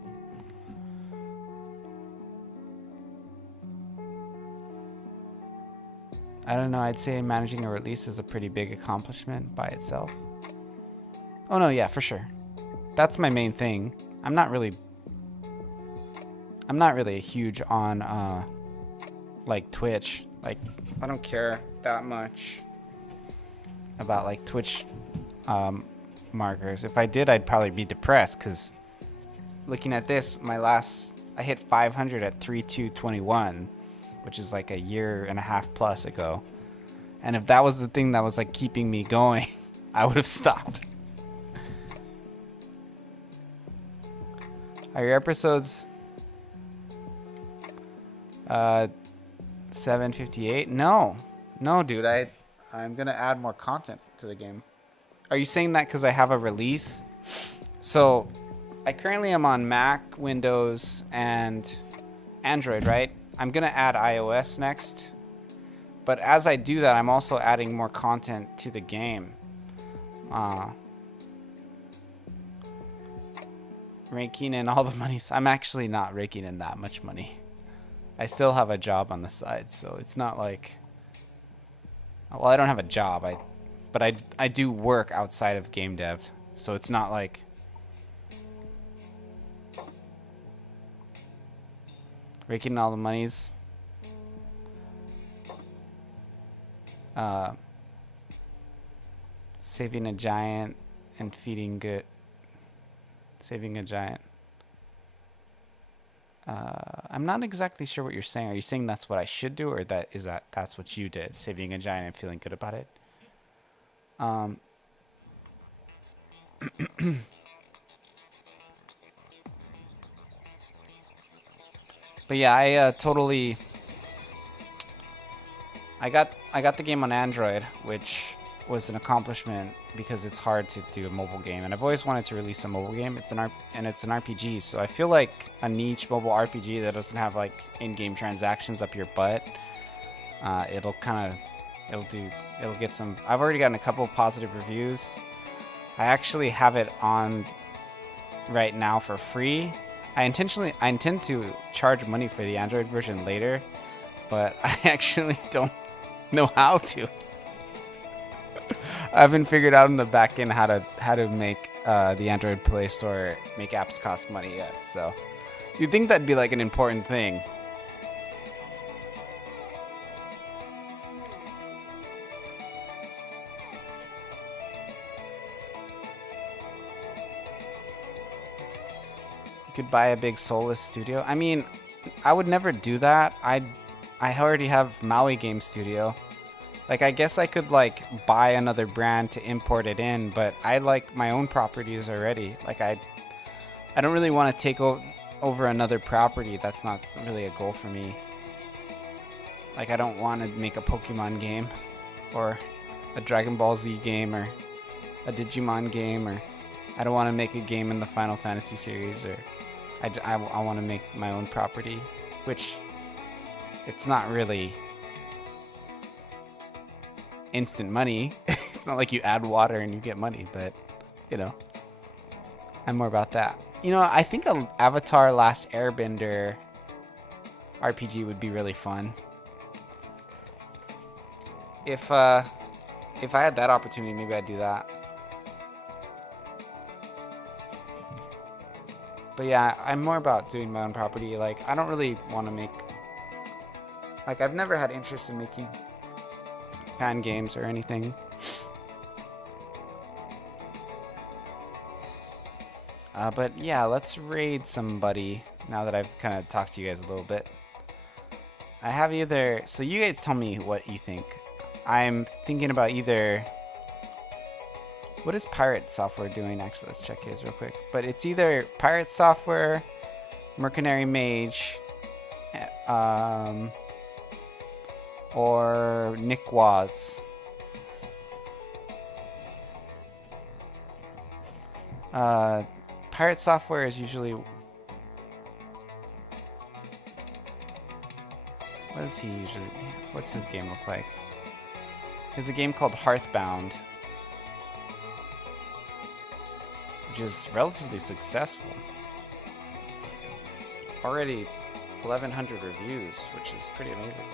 I don't know, I'd say managing a release is a pretty big accomplishment by itself. Oh no, yeah, for sure. That's my main thing. I'm not really huge on like Twitch. Like, I don't care that much about like Twitch markers. If I did, I'd probably be depressed, because looking at this, I hit 500 at 3/2/21, which is like a year and a half plus ago. And if that was the thing that was like keeping me going, I would have stopped. Are your episodes 758? No, dude. I'm gonna add more content to the game. Are you saying that because I have a release? So I currently am on Mac, Windows, and Android, right? I'm gonna add iOS next. But as I do that, I'm also adding more content to the game. Raking in all the money. I'm actually not raking in that much money. I still have a job on the side, so it's not like... Well, I don't have a job, but I do work outside of game dev, so it's not like... Raking in all the monies. Saving a giant and feeding good. Saving a giant. I'm not exactly sure what you're saying. Are you saying that's what I should do, or that's what you did? Saving a giant and feeling good about it? But yeah, I got the game on Android, which was an accomplishment because it's hard to do a mobile game, and I've always wanted to release a mobile game. It's an RPG, so I feel like a niche mobile RPG that doesn't have like in-game transactions up your butt. It'll get some. I've already gotten a couple of positive reviews. I actually have it on right now for free. I intend to charge money for the Android version later, but I actually don't know how to. I haven't figured out in the back end how to make the Android Play Store make apps cost money yet. So you'd think that'd be like an important thing. You could buy a big soulless studio. I mean, I would never do that. I already have Maui Game Studio. Like, I guess I could, like, buy another brand to import it in, but I like my own properties already. Like, I don't really want to take over another property. That's not really a goal for me. Like, I don't want to make a Pokemon game, or a Dragon Ball Z game, or a Digimon game, or I don't want to make a game in the Final Fantasy series, or I want to make my own property, which it's not really instant money. It's not like you add water and you get money, but you know, I'm more about that. You know, I think an Avatar Last Airbender RPG would be really fun. If I had that opportunity, maybe I'd do that. But yeah, I'm more about doing my own property. Like, I don't really want to make... Like, I've never had interest in making fan games or anything. But yeah, let's raid somebody now that I've kind of talked to you guys a little bit. I have either... So you guys tell me what you think. I'm thinking about either... What is Pirate Software doing? Actually, let's check his real quick. But it's either Pirate Software, Mercenary Mage, or Nick Waz. Pirate Software is usually... What is he usually... What's his game look like? He has a game called Hearthbound, which is relatively successful. It's already 1,100 reviews, which is pretty amazing.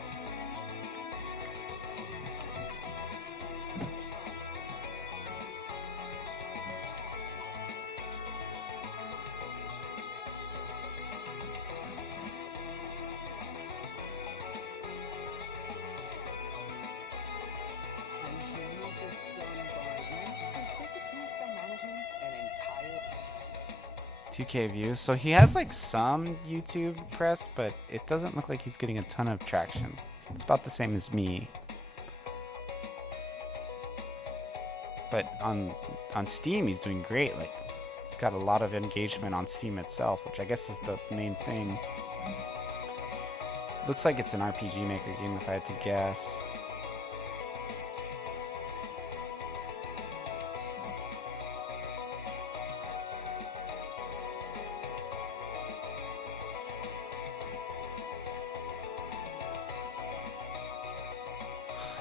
$2K views. So he has like some YouTube press, but it doesn't look like he's getting a ton of traction. It's about the same as me. But on Steam, he's doing great. Like, he's got a lot of engagement on Steam itself, which I guess is the main thing. Looks like it's an RPG Maker game, if I had to guess.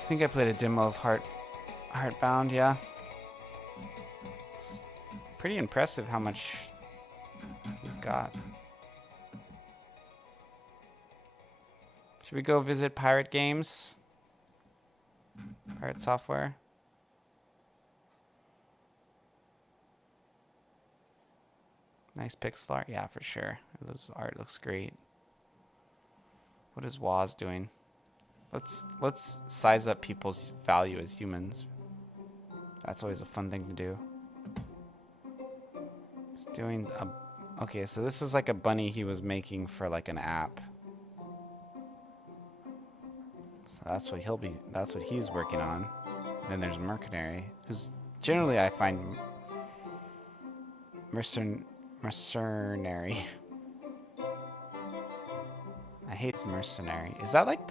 I think I played a demo of Heartbound, yeah. It's pretty impressive how much he's got. Should we go visit Pirate Games? Pirate Software? Nice pixel art, yeah, for sure. This art looks great. What is Waz doing? Let's size up people's value as humans. That's always a fun thing to do. It's doing a... Okay, so this is like a bunny he was making for like an app. So that's what he's working on. Then there's Mercenary, who's generally I find mercenary. I hate mercenary. Is that like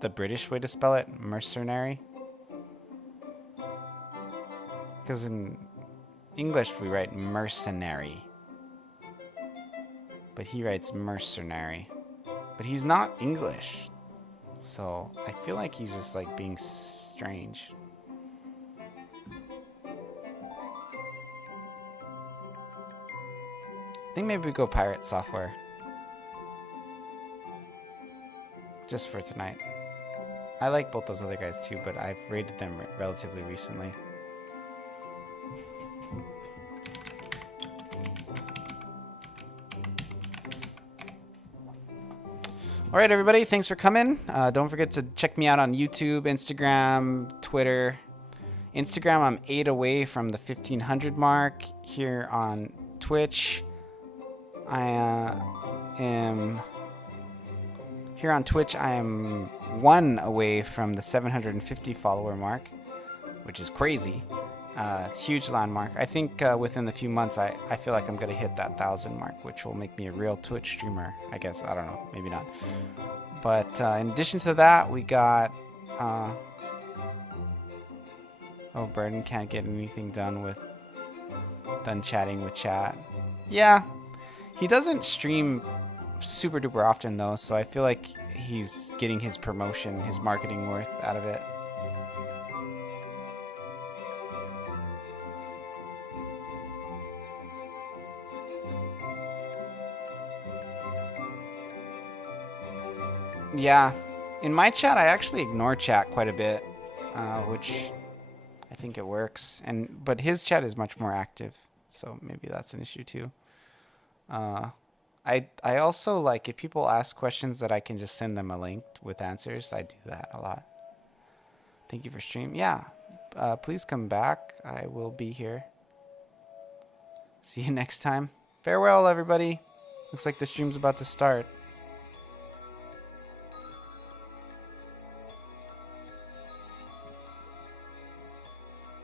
the British way to spell it? Mercenary? Because in English we write mercenary. But he writes mercenary. But he's not English. So I feel like he's just like being strange. I think maybe we go pirate software. Just for tonight. I like both those other guys too, but I've rated them relatively recently. All right, everybody, thanks for coming. Don't forget to check me out on YouTube, Instagram, Twitter. Instagram, I'm 8 away from the 1500 mark. Here on Twitch, I am 1 away from the 750 follower mark, which is crazy. It's a huge landmark. I think within a few months, I feel like I'm going to hit that 1,000 mark, which will make me a real Twitch streamer, I guess. I don't know. Maybe not. But in addition to that, we got... oh, Burden can't get anything done chatting with chat. Yeah. He doesn't stream super duper often, though, so I feel like he's getting his promotion, his marketing worth out of it. Yeah, in my chat, I actually ignore chat quite a bit, which I think it works. But his chat is much more active, so maybe that's an issue too. I also like if people ask questions that I can just send them a link with answers. I do that a lot. Thank you for stream. Yeah, please come back. I will be here. See you next time. Farewell, everybody. Looks like the stream's about to start.